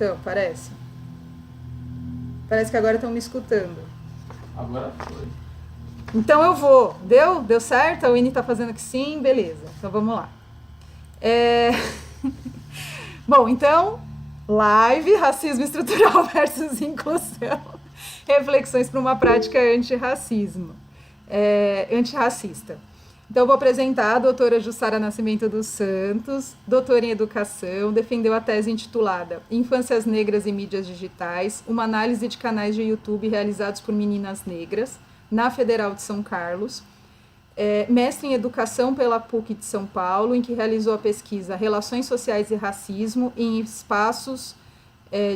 então? Parece. Parece que agora estão me escutando. Agora foi. Então eu vou. Deu? Deu certo? A Winnie tá fazendo que sim? Beleza. Então vamos lá. Bom, então, live, racismo estrutural versus inclusão. Reflexões para uma prática antirracismo. Antirracista. Então, eu vou apresentar a doutora Jussara Nascimento dos Santos, doutora em Educação, defendeu a tese intitulada Infâncias Negras e Mídias Digitais, uma análise de canais de YouTube realizados por meninas negras, na Federal de São Carlos, mestre em Educação pela PUC de São Paulo, em que realizou a pesquisa Relações Sociais e Racismo em Espaços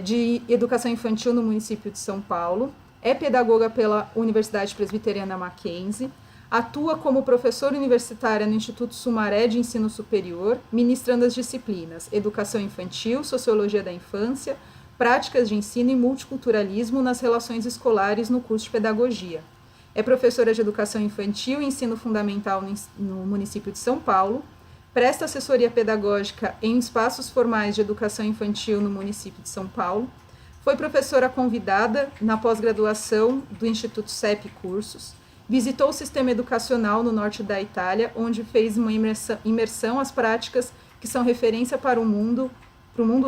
de Educação Infantil no município de São Paulo, é pedagoga pela Universidade Presbiteriana Mackenzie, atua como professora universitária no Instituto Sumaré de Ensino Superior, ministrando as disciplinas Educação Infantil, Sociologia da Infância, Práticas de Ensino e Multiculturalismo nas Relações Escolares no curso de Pedagogia. É professora de Educação Infantil e Ensino Fundamental no município de São Paulo, presta assessoria pedagógica em espaços formais de educação infantil no município de São Paulo, foi professora convidada na pós-graduação do Instituto CEP Cursos, visitou o sistema educacional no norte da Itália, onde fez uma imersão às práticas que são referência para o mundo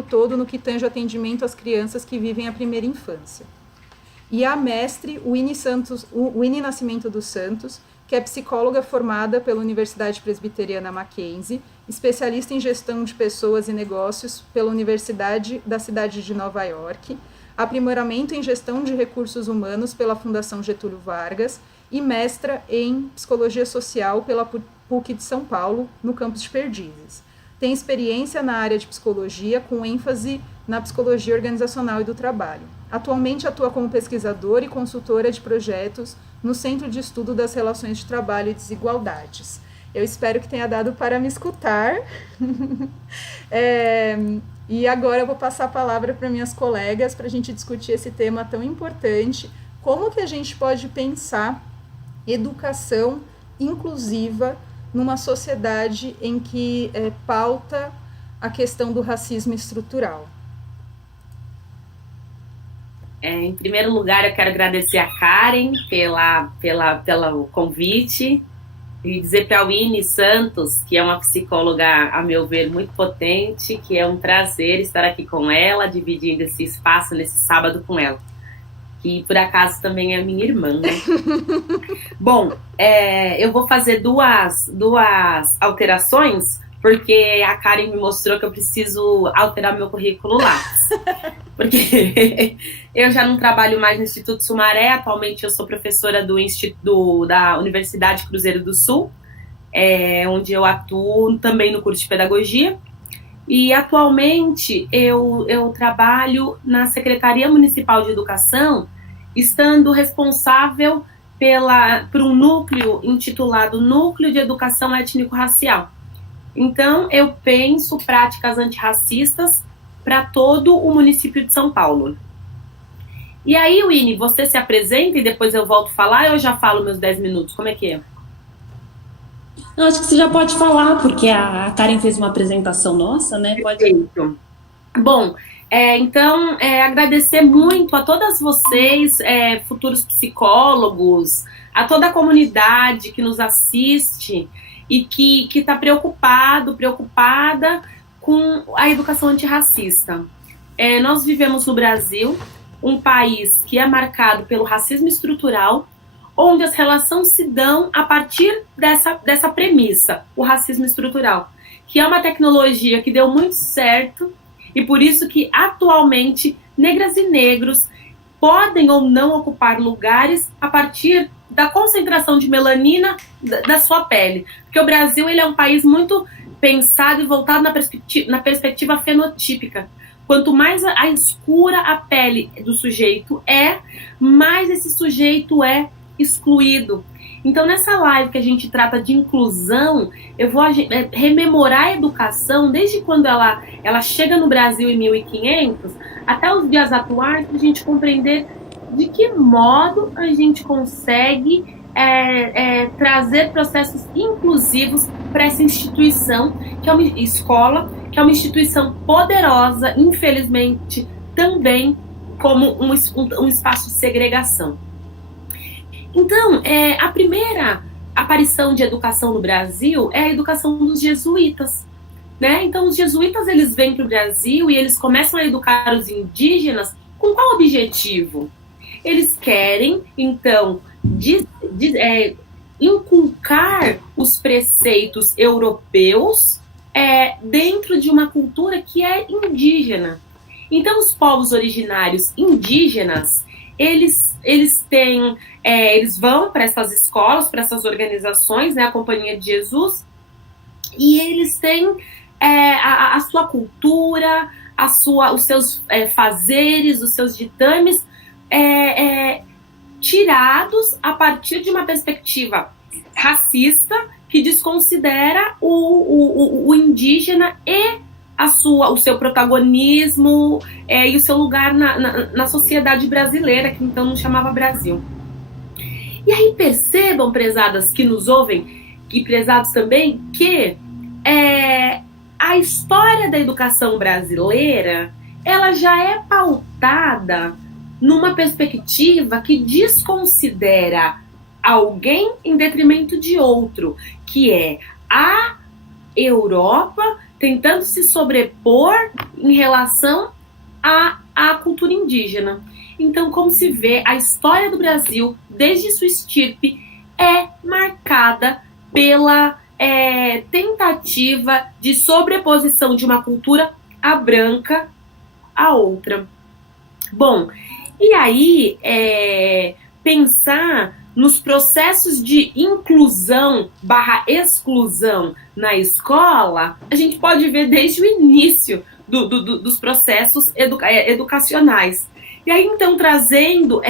todo no que tange o atendimento às crianças que vivem a primeira infância. E a mestre Winnie Nascimento dos Santos, que é psicóloga formada pela Universidade Presbiteriana Mackenzie, especialista em gestão de pessoas e negócios pela Universidade da Cidade de Nova York, aprimoramento em gestão de recursos humanos pela Fundação Getúlio Vargas e mestra em Psicologia Social pela PUC de São Paulo, no campus de Perdizes. Tem experiência na área de psicologia, com ênfase na psicologia organizacional e do trabalho. Atualmente atua como pesquisadora e consultora de projetos no Centro de Estudo das Relações de Trabalho e Desigualdades. Eu espero que tenha dado para me escutar. E agora eu vou passar a palavra para minhas colegas para a gente discutir esse tema tão importante. Como que a gente pode pensar educação inclusiva numa sociedade em que pauta a questão do racismo estrutural? Em primeiro lugar, eu quero agradecer a Karen pelo convite e dizer para a Winnie Santos, que é uma psicóloga, a meu ver, muito potente, que é um prazer estar aqui com ela, dividindo esse espaço nesse sábado com ela. Que por acaso também é minha irmã, né? Bom, eu vou fazer duas alterações, porque a Karen me mostrou que eu preciso alterar meu currículo lá. Porque eu já não trabalho mais no Instituto Sumaré, atualmente eu sou professora da Universidade Cruzeiro do Sul, onde eu atuo também no curso de Pedagogia. E atualmente eu trabalho na Secretaria Municipal de Educação, estando responsável por um núcleo intitulado Núcleo de Educação Étnico-Racial. Então, eu penso práticas antirracistas para todo o município de São Paulo. E aí, Winnie, você se apresenta e depois eu volto a falar, ou eu já falo meus 10 minutos? Como é que é? Não, acho que você já pode falar, porque a Karen fez uma apresentação nossa, né? Perfeito. Bom, então, agradecer muito a todas vocês, futuros psicólogos, a toda a comunidade que nos assiste e que está preocupada com a educação antirracista. Nós vivemos no Brasil, um país que é marcado pelo racismo estrutural, onde as relações se dão a partir dessa premissa, o racismo estrutural, que é uma tecnologia que deu muito certo e por isso que atualmente negras e negros podem ou não ocupar lugares a partir da concentração de melanina da sua pele. Porque o Brasil ele é um país muito pensado e voltado na perspectiva fenotípica. Quanto mais a escura a pele do sujeito mais esse sujeito é excluído. Então, nessa live que a gente trata de inclusão, eu vou rememorar a educação desde quando ela chega no Brasil em 1500 até os dias atuais, para a gente compreender de que modo a gente consegue trazer processos inclusivos para essa instituição, que é uma escola, que é uma instituição poderosa, infelizmente também como um espaço de segregação. Então, a primeira aparição de educação no Brasil é a educação dos jesuítas, né? Então, os jesuítas, eles vêm para o Brasil e eles começam a educar os indígenas com qual objetivo? Eles querem, então, inculcar os preceitos europeus dentro de uma cultura que é indígena. Então, os povos originários indígenas, eles vão para essas escolas, para essas organizações, né, a Companhia de Jesus, e eles têm a sua cultura, os seus fazeres, os seus ditames tirados a partir de uma perspectiva racista que desconsidera o indígena e o seu protagonismo e o seu lugar na sociedade brasileira, que então não chamava Brasil. E aí percebam, prezadas que nos ouvem, e prezados também, que a história da educação brasileira, ela já é pautada numa perspectiva que desconsidera alguém em detrimento de outro, que é a Europa tentando se sobrepor em relação à cultura indígena. Então, como se vê, a história do Brasil, desde sua estirpe, é marcada pela tentativa de sobreposição de uma cultura branca à outra. Bom, e aí pensar nos processos de inclusão/exclusão na escola, a gente pode ver desde o início dos processos educacionais. E aí, então, trazendo,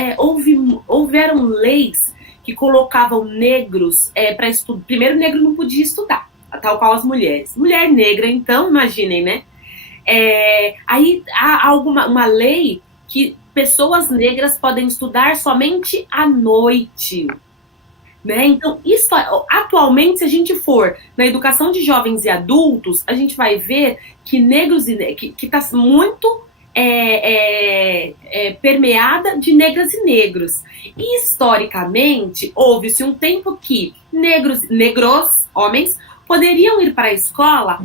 houveram leis que colocavam negros para estudar. Primeiro, negro não podia estudar, tal qual as mulheres. Mulher negra, então, imaginem, né? Aí há uma lei que pessoas negras podem estudar somente à noite, né? Então, isso, atualmente, se a gente for na educação de jovens e adultos, a gente vai ver que negros que está muito permeada de negras e negros. E, historicamente, houve-se um tempo que negros, homens, poderiam ir para a escola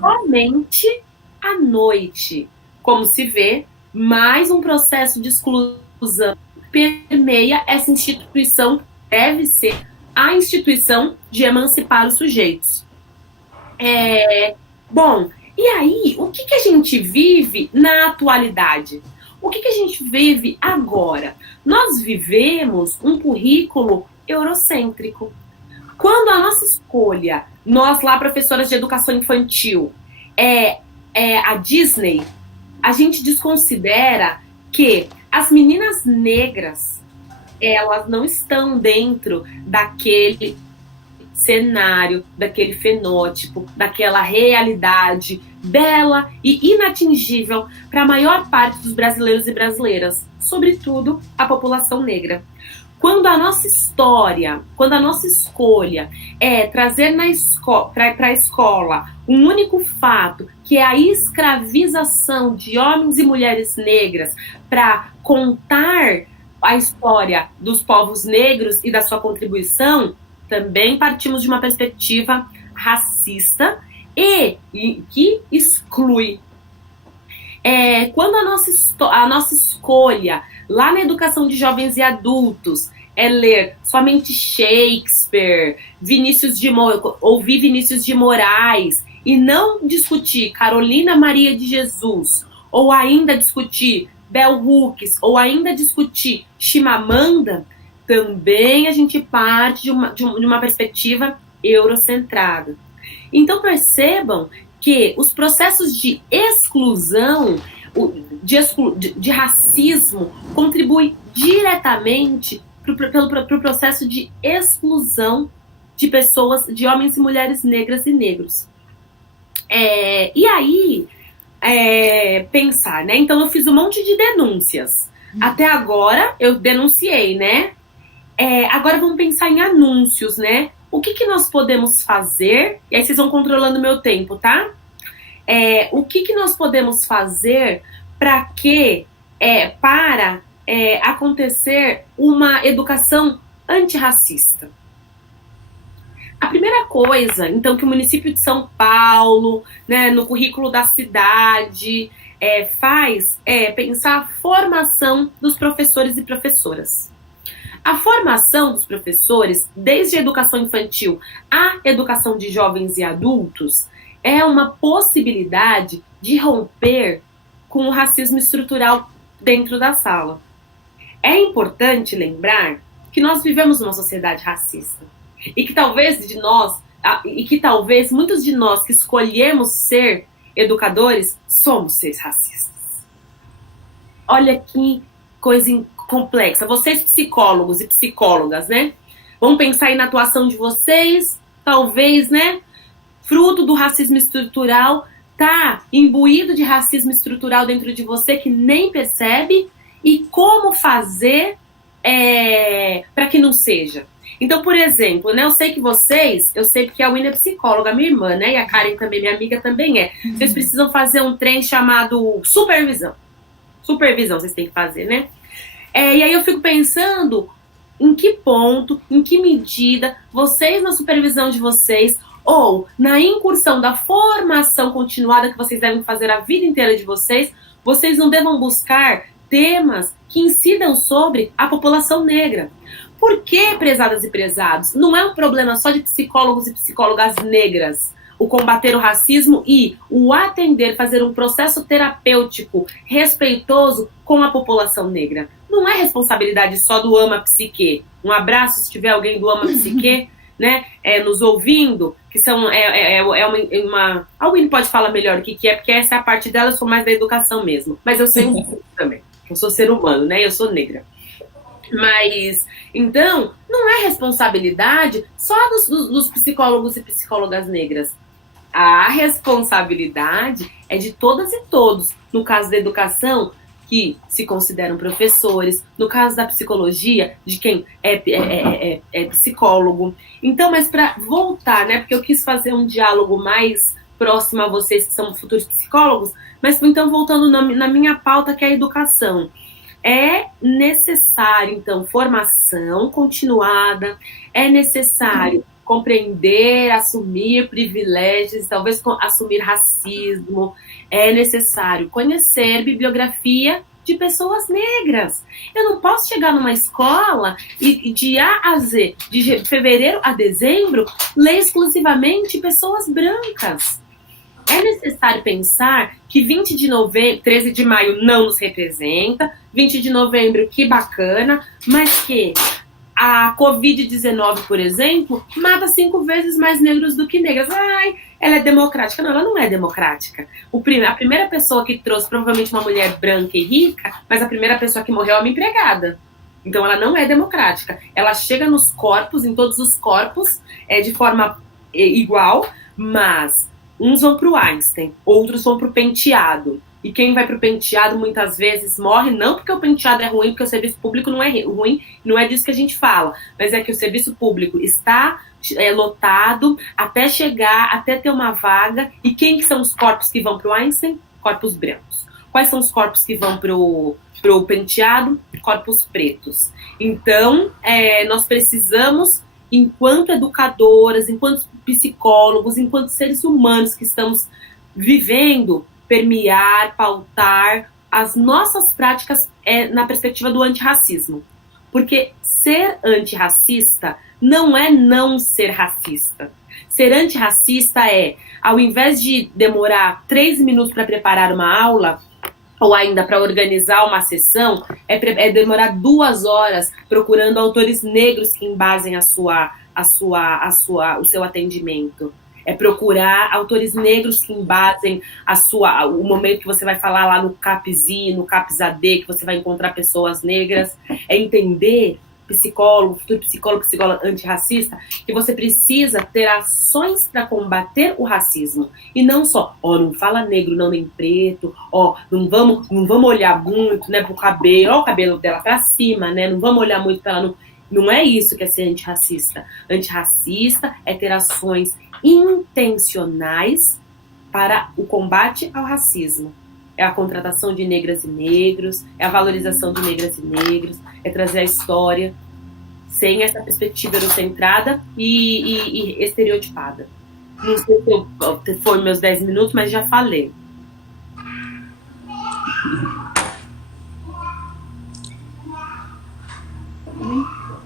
somente à noite. Como se vê, mais um processo de exclusão permeia essa instituição, que deve ser a instituição de emancipar os sujeitos. Bom, e aí, o que a gente vive na atualidade? O que a gente vive agora? Nós vivemos um currículo eurocêntrico. Quando a nossa escolha, nós lá, professoras de educação infantil, a Disney, a gente desconsidera que as meninas negras, elas não estão dentro daquele cenário, daquele fenótipo, daquela realidade bela e inatingível para a maior parte dos brasileiros e brasileiras, sobretudo a população negra. Quando a nossa história, quando a nossa escolha é trazer para a escola um único fato, que é a escravização de homens e mulheres negras, para contar a história dos povos negros e da sua contribuição, também partimos de uma perspectiva racista e que exclui. Quando a nossa escolha lá na educação de jovens e adultos é ler somente Shakespeare, ouvir Vinícius de Moraes e não discutir Carolina Maria de Jesus, ou ainda discutir Bell Hooks, ou ainda discutir Chimamanda, também a gente parte de uma perspectiva eurocentrada. Então percebam que os processos de exclusão, de racismo, contribuem diretamente para o processo de exclusão de pessoas, de homens e mulheres negras e negros. E aí, pensar, né? Então eu fiz um monte de denúncias. Até agora eu denunciei, né? Agora vamos pensar em anúncios, né? O que nós podemos fazer? E aí vocês vão controlando o meu tempo, tá? O que nós podemos fazer para acontecer uma educação antirracista. A primeira coisa, então, que o município de São Paulo, né, no currículo da cidade, faz é pensar a formação dos professores e professoras. A formação dos professores, desde a educação infantil à educação de jovens e adultos, é uma possibilidade de romper com o racismo estrutural dentro da sala. É importante lembrar que nós vivemos numa sociedade racista e que talvez muitos de nós que escolhemos ser educadores somos seres racistas. Olha que coisa complexa. Vocês psicólogos e psicólogas, né? Vamos pensar aí na atuação de vocês, talvez, né? Fruto do racismo estrutural, tá imbuído de racismo estrutural dentro de você que nem percebe, e como fazer para que não seja. Então, por exemplo, né, eu sei porque a Winnie é psicóloga, minha irmã, né, e a Karen também, minha amiga, também é. Vocês precisam fazer um trem chamado supervisão. Supervisão vocês têm que fazer, né? E aí eu fico pensando em que ponto, em que medida, vocês na supervisão de vocês, ou na incursão da formação continuada que vocês devem fazer a vida inteira de vocês não devam buscar temas que incidam sobre a população negra. Por que, prezadas e prezados, não é um problema só de psicólogos e psicólogas negras o combater o racismo e o atender, fazer um processo terapêutico respeitoso com a população negra? Não é responsabilidade só do Ama Psique. Um abraço se tiver alguém do Ama Psique, né, nos ouvindo, que são a Winnie pode falar melhor o que é, porque essa é a parte dela, eu sou mais da educação mesmo, mas eu sei um pouco também, eu sou ser humano, né, eu sou negra. Mas, então, não é responsabilidade só dos psicólogos e psicólogas negras. A responsabilidade é de todas e todos. No caso da educação, que se consideram professores, no caso da psicologia, de quem é psicólogo. Então, mas para voltar, né, porque eu quis fazer um diálogo mais próximo a vocês que são futuros psicólogos, mas então voltando na minha pauta, que é a educação. É necessário, então, formação continuada, é necessário compreender, assumir privilégios, talvez assumir racismo, é necessário conhecer bibliografia de pessoas negras. Eu não posso chegar numa escola e de A a Z, de fevereiro a dezembro, ler exclusivamente pessoas brancas. É necessário pensar que 20 de novembro, 13 de maio não nos representa, 20 de novembro, que bacana, mas que a Covid-19, por exemplo, mata 5 vezes mais negros do que negras. Ai, ela é democrática. Não, ela não é democrática. A primeira pessoa que trouxe, provavelmente uma mulher branca e rica, mas a primeira pessoa que morreu é uma empregada. Então ela não é democrática. Ela chega nos corpos, em todos os corpos, de forma igual, mas uns vão pro Einstein, outros vão pro penteado. E quem vai pro penteado muitas vezes morre, não porque o penteado é ruim, porque o serviço público não é ruim, não é disso que a gente fala, mas é que o serviço público está lotado até chegar, até ter uma vaga. E quem que são os corpos que vão pro Einstein? Corpos brancos. Quais são os corpos que vão pro penteado? Corpos pretos. Então, nós precisamos, enquanto educadoras, enquanto psicólogos, enquanto seres humanos que estamos vivendo, permear, pautar as nossas práticas na perspectiva do antirracismo. Porque ser antirracista não é não ser racista. Ser antirracista ao invés de demorar 3 minutos para preparar uma aula, ou ainda para organizar uma sessão, demorar 2 horas procurando autores negros que embasem o seu atendimento. É procurar autores negros que embasem o momento que você vai falar lá no CAPS-I, no CAPS-AD, que você vai encontrar pessoas negras. É entender, futuro psicólogo antirracista, que você precisa ter ações para combater o racismo. E não só, não fala negro, não nem preto, não vamos olhar muito, né, pro cabelo, o cabelo dela para cima, né, não vamos olhar muito para ela. Não é isso que é ser antirracista. Antirracista é ter ações intencionais para o combate ao racismo. é a contratação de negras e negros, é a valorização de negras e negros, é trazer a história sem essa perspectiva eurocentrada e estereotipada. Não sei se foi meus 10 minutos, mas já falei.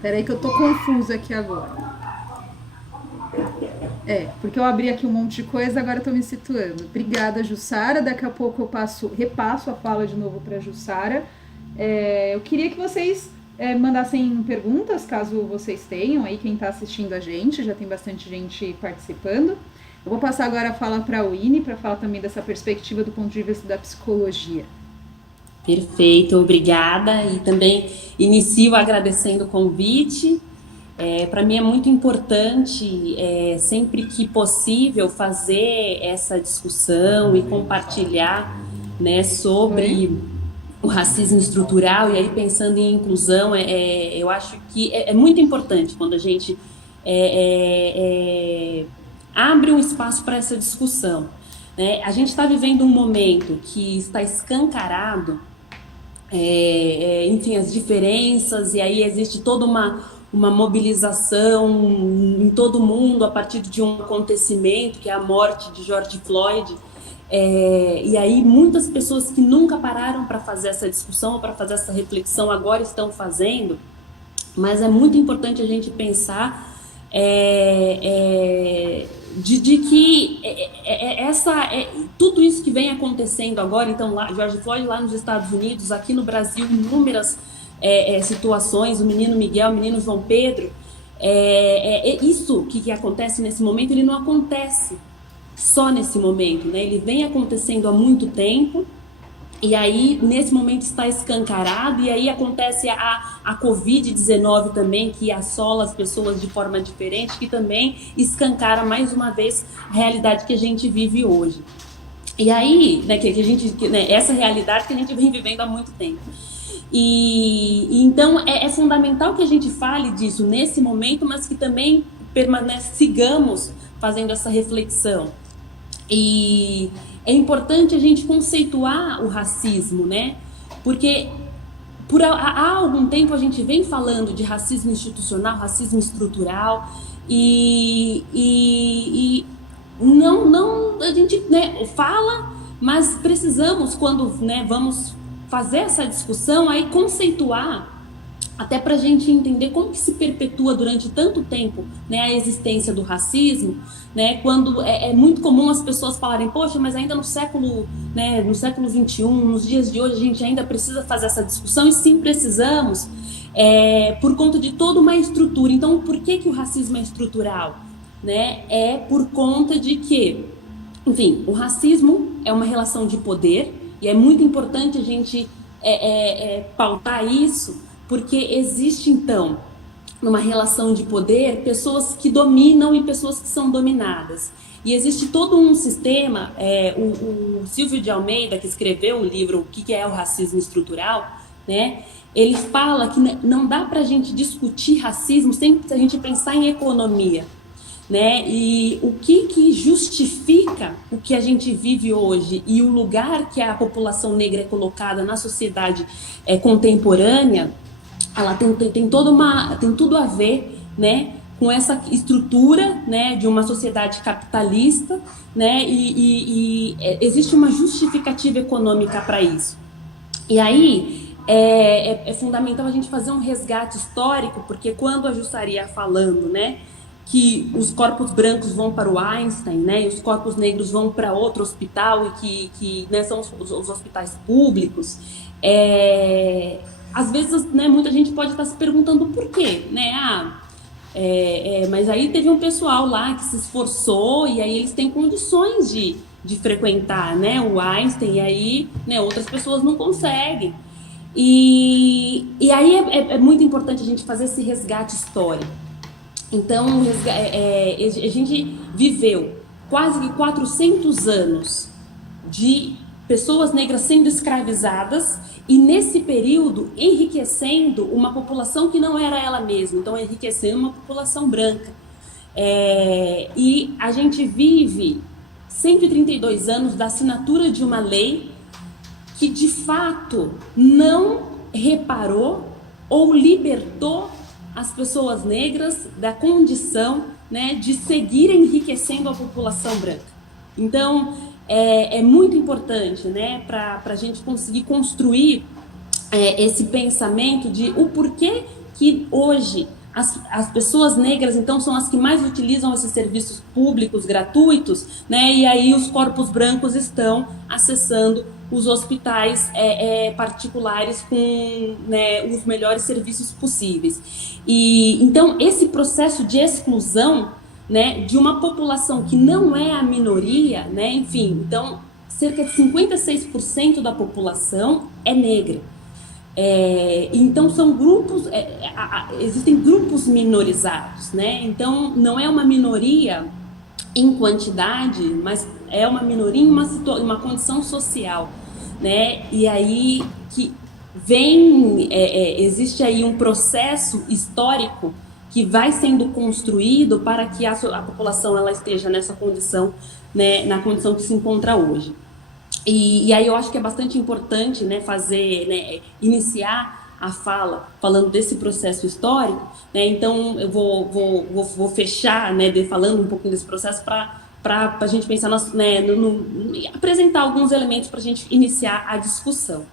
Peraí que eu tô confusa aqui agora. Porque eu abri aqui um monte de coisa, agora eu tô me situando. Obrigada, Jussara. Daqui a pouco eu repasso a fala de novo para Jussara. Eu queria que vocês mandassem perguntas, caso vocês tenham aí, quem está assistindo a gente, já tem bastante gente participando. Eu vou passar agora a fala para a Winnie, para falar também dessa perspectiva do ponto de vista da psicologia. Perfeito, obrigada. E também inicio agradecendo o convite. Para mim é muito importante, sempre que possível, fazer essa discussão e compartilhar, né, sobre o racismo estrutural. E aí, pensando em inclusão, eu acho que é muito importante quando a gente abre um espaço para essa discussão, né? A gente está vivendo um momento que está escancarado, enfim, as diferenças, e aí existe toda uma mobilização em todo mundo a partir de um acontecimento, que é a morte de George Floyd. E aí muitas pessoas que nunca pararam para fazer essa discussão, para fazer essa reflexão, agora estão fazendo, mas é muito importante a gente pensar de que tudo isso que vem acontecendo agora, então lá, George Floyd lá nos Estados Unidos, aqui no Brasil, inúmeras situações, o menino Miguel, o menino João Pedro, isso que acontece nesse momento, ele não acontece só nesse momento, né? Ele vem acontecendo há muito tempo, e aí nesse momento está escancarado, e aí acontece a Covid-19 também, que assola as pessoas de forma diferente, que também escancara mais uma vez a realidade que a gente vive hoje. E aí, né, essa realidade que a gente vem vivendo há muito tempo. E então é fundamental que a gente fale disso nesse momento, mas que também sigamos fazendo essa reflexão. E é importante a gente conceituar o racismo, né? Porque há algum tempo a gente vem falando de racismo institucional, racismo estrutural, e não a gente, né, fala, mas precisamos, quando, né, vamos fazer essa discussão, aí conceituar, até para a gente entender como que se perpetua durante tanto tempo, né, a existência do racismo, né, quando é muito comum as pessoas falarem, poxa, mas ainda no século XXI, nos dias de hoje, a gente ainda precisa fazer essa discussão, e sim, precisamos, por conta de toda uma estrutura. Então, por que o racismo é estrutural? Né? É por conta de que, enfim, o racismo é uma relação de poder, e é muito importante a gente pautar isso, porque existe, então, numa relação de poder, pessoas que dominam e pessoas que são dominadas. E existe todo um sistema, o Silvio de Almeida, que escreveu o livro O que é o Racismo Estrutural, né? Ele fala que não dá para a gente discutir racismo sem a gente pensar em economia, né? E o que justifica o que a gente vive hoje e o lugar que a população negra é colocada na sociedade contemporânea, ela tem tudo a ver, né, com essa estrutura, né, de uma sociedade capitalista, né, e existe uma justificativa econômica para isso. E aí é fundamental a gente fazer um resgate histórico, porque quando a Jussara ia falando, né, que os corpos brancos vão para o Einstein, né, e os corpos negros vão para outro hospital, e que né, são os hospitais públicos, às vezes, né, muita gente pode estar se perguntando por quê, né? Mas aí teve um pessoal lá que se esforçou, e aí eles têm condições de frequentar, né, o Einstein, e aí, né, outras pessoas não conseguem. E aí é muito importante a gente fazer esse resgate histórico. Então, a gente viveu quase que 400 anos de pessoas negras sendo escravizadas, e nesse período enriquecendo uma população que não era ela mesma, então enriquecendo uma população branca. E a gente vive 132 anos da assinatura de uma lei que de fato não reparou ou libertou as pessoas negras da condição, né, de seguir enriquecendo a população branca. Então, é muito importante, né, para a gente conseguir construir esse pensamento de o porquê que hoje as pessoas negras, então, são as que mais utilizam esses serviços públicos gratuitos, né, e aí os corpos brancos estão acessando os hospitais particulares com, né, os melhores serviços possíveis. E então esse processo de exclusão, né, de uma população que não é a minoria, né, enfim, então cerca de 56% da população é negra. Então são grupos, existem grupos minorizados, né? Então não é uma minoria em quantidade, mas é uma minoria em uma condição social, né? E aí que vem, existe aí um processo histórico que vai sendo construído para que a população ela esteja nessa condição, né, na condição que se encontra hoje. E aí eu acho que é bastante importante, né, fazer, né, iniciar a fala falando desse processo histórico, né? Então eu vou fechar, né, falando um pouquinho desse processo para a gente pensar, né, apresentar alguns elementos para a gente iniciar a discussão,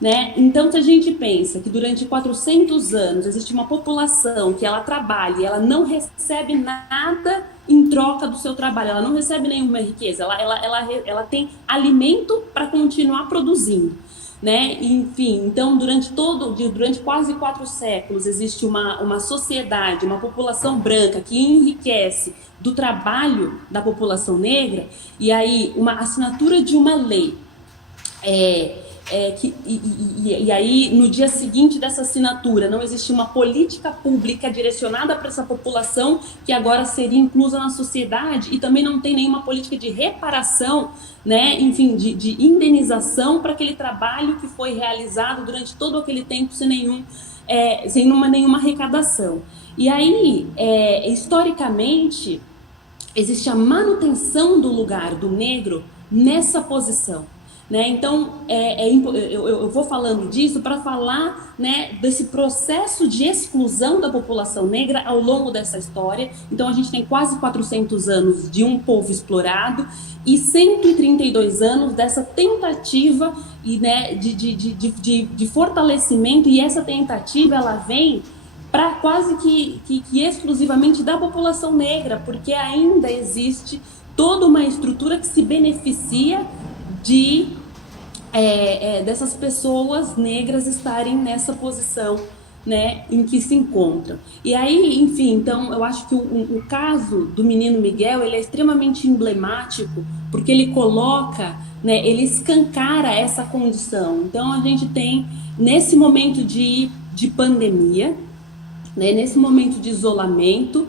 né? Então, se a gente pensa que durante 400 anos existe uma população que ela trabalha e ela não recebe nada em troca do seu trabalho, ela não recebe nenhuma riqueza, ela tem alimento para continuar produzindo, né? Enfim, então durante quase 4 séculos existe uma sociedade, uma população branca que enriquece do trabalho da população negra, e aí uma assinatura de uma lei e aí no dia seguinte dessa assinatura não existe uma política pública direcionada para essa população que agora seria inclusa na sociedade, e também não tem nenhuma política de reparação, né, enfim, de indenização para aquele trabalho que foi realizado durante todo aquele tempo sem nenhuma arrecadação. E aí, historicamente, existe a manutenção do lugar do negro nessa posição, né? Então, eu vou falando disso para falar, né, desse processo de exclusão da população negra ao longo dessa história. Então, a gente tem quase 400 anos de um povo explorado e 132 anos dessa tentativa né, de fortalecimento, e essa tentativa ela vem para quase que exclusivamente da população negra, porque ainda existe toda uma estrutura que se beneficia dessas pessoas negras estarem nessa posição, né, em que se encontram. E aí, enfim, então eu acho que o caso do menino Miguel, ele é extremamente emblemático, porque ele coloca, né, ele escancara essa condição. Então a gente tem, nesse momento de pandemia, né, nesse momento de isolamento,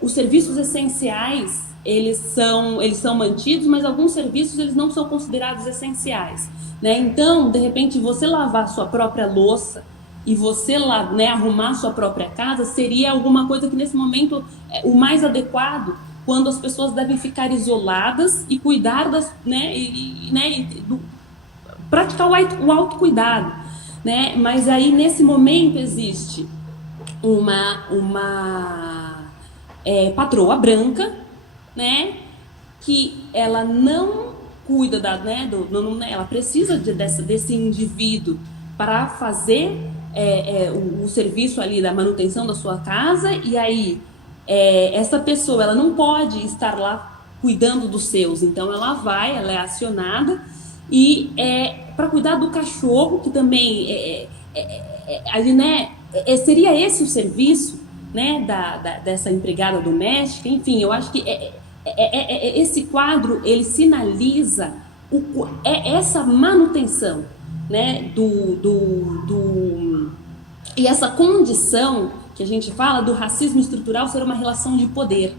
os serviços essenciais eles são mantidos, mas alguns serviços eles não são considerados essenciais, né? Então, de repente, você lavar sua própria louça e você lá, né, arrumar sua própria casa seria alguma coisa que nesse momento é o mais adequado, quando as pessoas devem ficar isoladas e cuidar praticar o autocuidado, né? Mas aí nesse momento existe uma patroa branca, né, que ela não cuida ela precisa desse indivíduo para fazer o serviço ali da manutenção da sua casa, e aí essa pessoa ela não pode estar lá cuidando dos seus, então ela é acionada e para cuidar do cachorro, que também ali, né, seria esse o serviço, né, dessa empregada doméstica. Enfim, eu acho que esse quadro ele sinaliza essa manutenção, né, e essa condição que a gente fala do racismo estrutural ser uma relação de poder,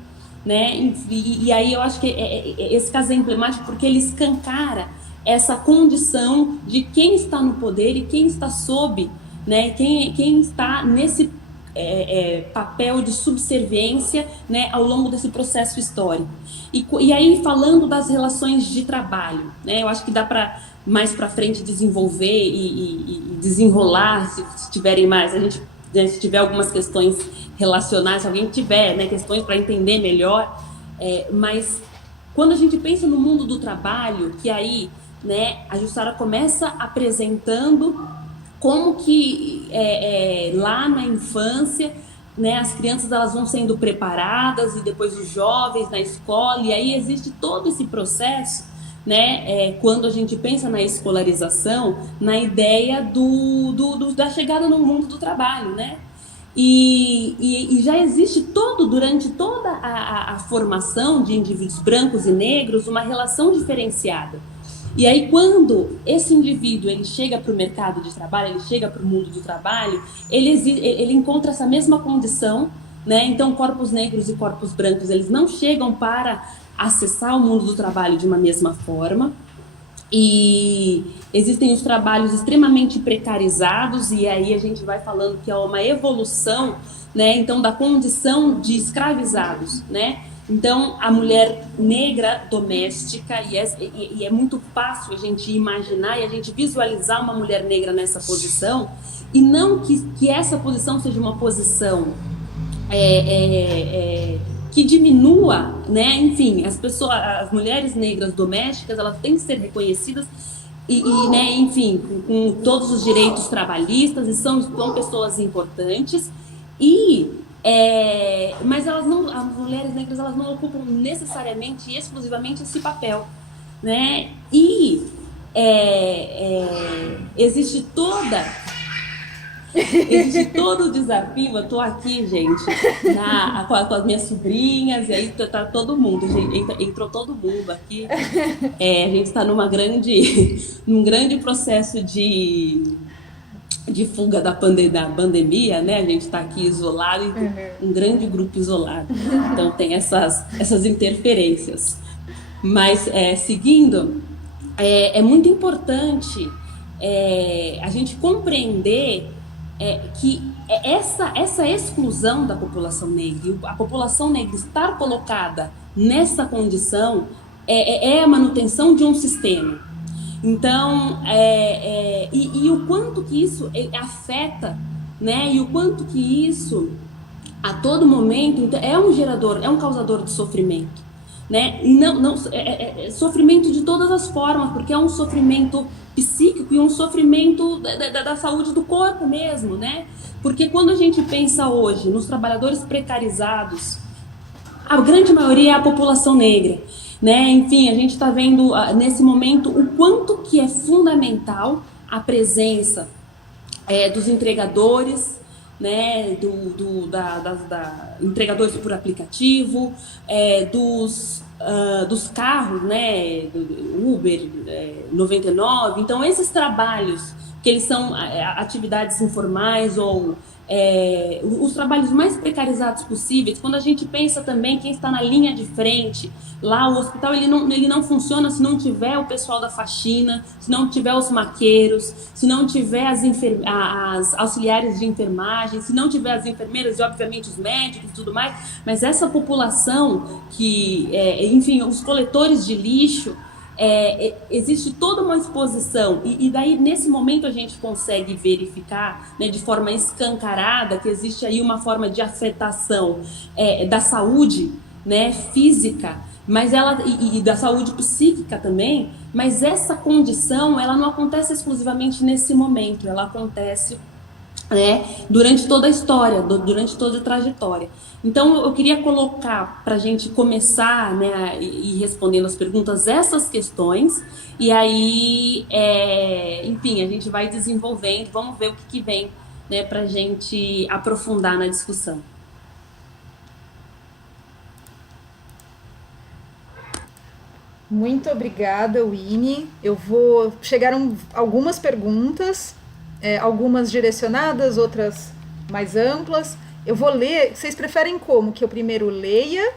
né? E aí eu acho que esse caso é emblemático porque ele escancara essa condição de quem está no poder e quem está sob, né, quem está papel de subserviência, né, ao longo desse processo histórico. E aí, falando das relações de trabalho, né, eu acho que dá para mais para frente desenvolver e desenrolar, se tiverem mais, a gente, né, se tiver algumas questões relacionadas, se alguém tiver, né, questões para entender melhor, mas quando a gente pensa no mundo do trabalho, que aí, né, a Jussara começa apresentando como que lá na infância, né, as crianças elas vão sendo preparadas e depois os jovens na escola, e aí existe todo esse processo, né, quando a gente pensa na escolarização, na ideia da chegada no mundo do trabalho, né? E já existe durante toda a formação de indivíduos brancos e negros uma relação diferenciada. E aí, quando esse indivíduo ele chega para o mercado de trabalho, ele chega para o mundo do trabalho, ele encontra essa mesma condição, né? Então, corpos negros e corpos brancos, eles não chegam para acessar o mundo do trabalho de uma mesma forma. E existem os trabalhos extremamente precarizados, e aí a gente vai falando que é uma evolução, né? Então, da condição de escravizados, né? Então, a mulher negra doméstica, e é muito fácil a gente imaginar e a gente visualizar uma mulher negra nessa posição, e não que essa posição seja uma posição que diminua, né? Enfim, as mulheres negras domésticas, elas têm que ser reconhecidas né? Enfim, com todos os direitos trabalhistas, e são pessoas importantes, mas as mulheres negras elas não ocupam necessariamente e exclusivamente esse papel, né? E existe todo o desafio. Eu tô aqui, gente, com as minhas sobrinhas, e aí tá todo mundo, entrou todo mundo aqui. A gente está num grande processo de fuga da pandemia, né? A gente está aqui isolado, um grande grupo isolado. Então tem essas interferências. Mas, seguindo, é muito importante a gente compreender que essa exclusão da população negra, a população negra estar colocada nessa condição, é a manutenção de um sistema. Então, e o quanto que isso afeta, né? E o quanto que isso, a todo momento, é um causador de sofrimento, né? E não sofrimento de todas as formas, porque é um sofrimento psíquico e um sofrimento da saúde do corpo mesmo, né? Porque quando a gente pensa hoje nos trabalhadores precarizados, a grande maioria é a população negra, né? Enfim, a gente está vendo nesse momento o quanto que é fundamental a presença dos entregadores, né? Entregadores por aplicativo, dos carros, né? Do Uber, 99. Então, esses trabalhos que eles são atividades informais ou os trabalhos mais precarizados possíveis. Quando a gente pensa também quem está na linha de frente, lá o hospital ele não funciona se não tiver o pessoal da faxina, se não tiver os maqueiros, se não tiver as auxiliares de enfermagem, se não tiver as enfermeiras e obviamente os médicos e tudo mais. Mas essa população enfim, os coletores de lixo, existe toda uma exposição e daí nesse momento a gente consegue verificar, né, de forma escancarada que existe aí uma forma de afetação da saúde, né, física, mas e da saúde psíquica também, mas essa condição ela não acontece exclusivamente nesse momento, ela acontece, né, durante toda a história, durante toda a trajetória. Então, eu queria colocar para a gente começar, né, e respondendo as perguntas, essas questões, e aí, enfim, a gente vai desenvolvendo, vamos ver o que vem, né, para a gente aprofundar na discussão. Muito obrigada, Winnie. Chegaram algumas perguntas, algumas direcionadas, outras mais amplas. Eu vou ler. Vocês preferem como? Que eu primeiro leia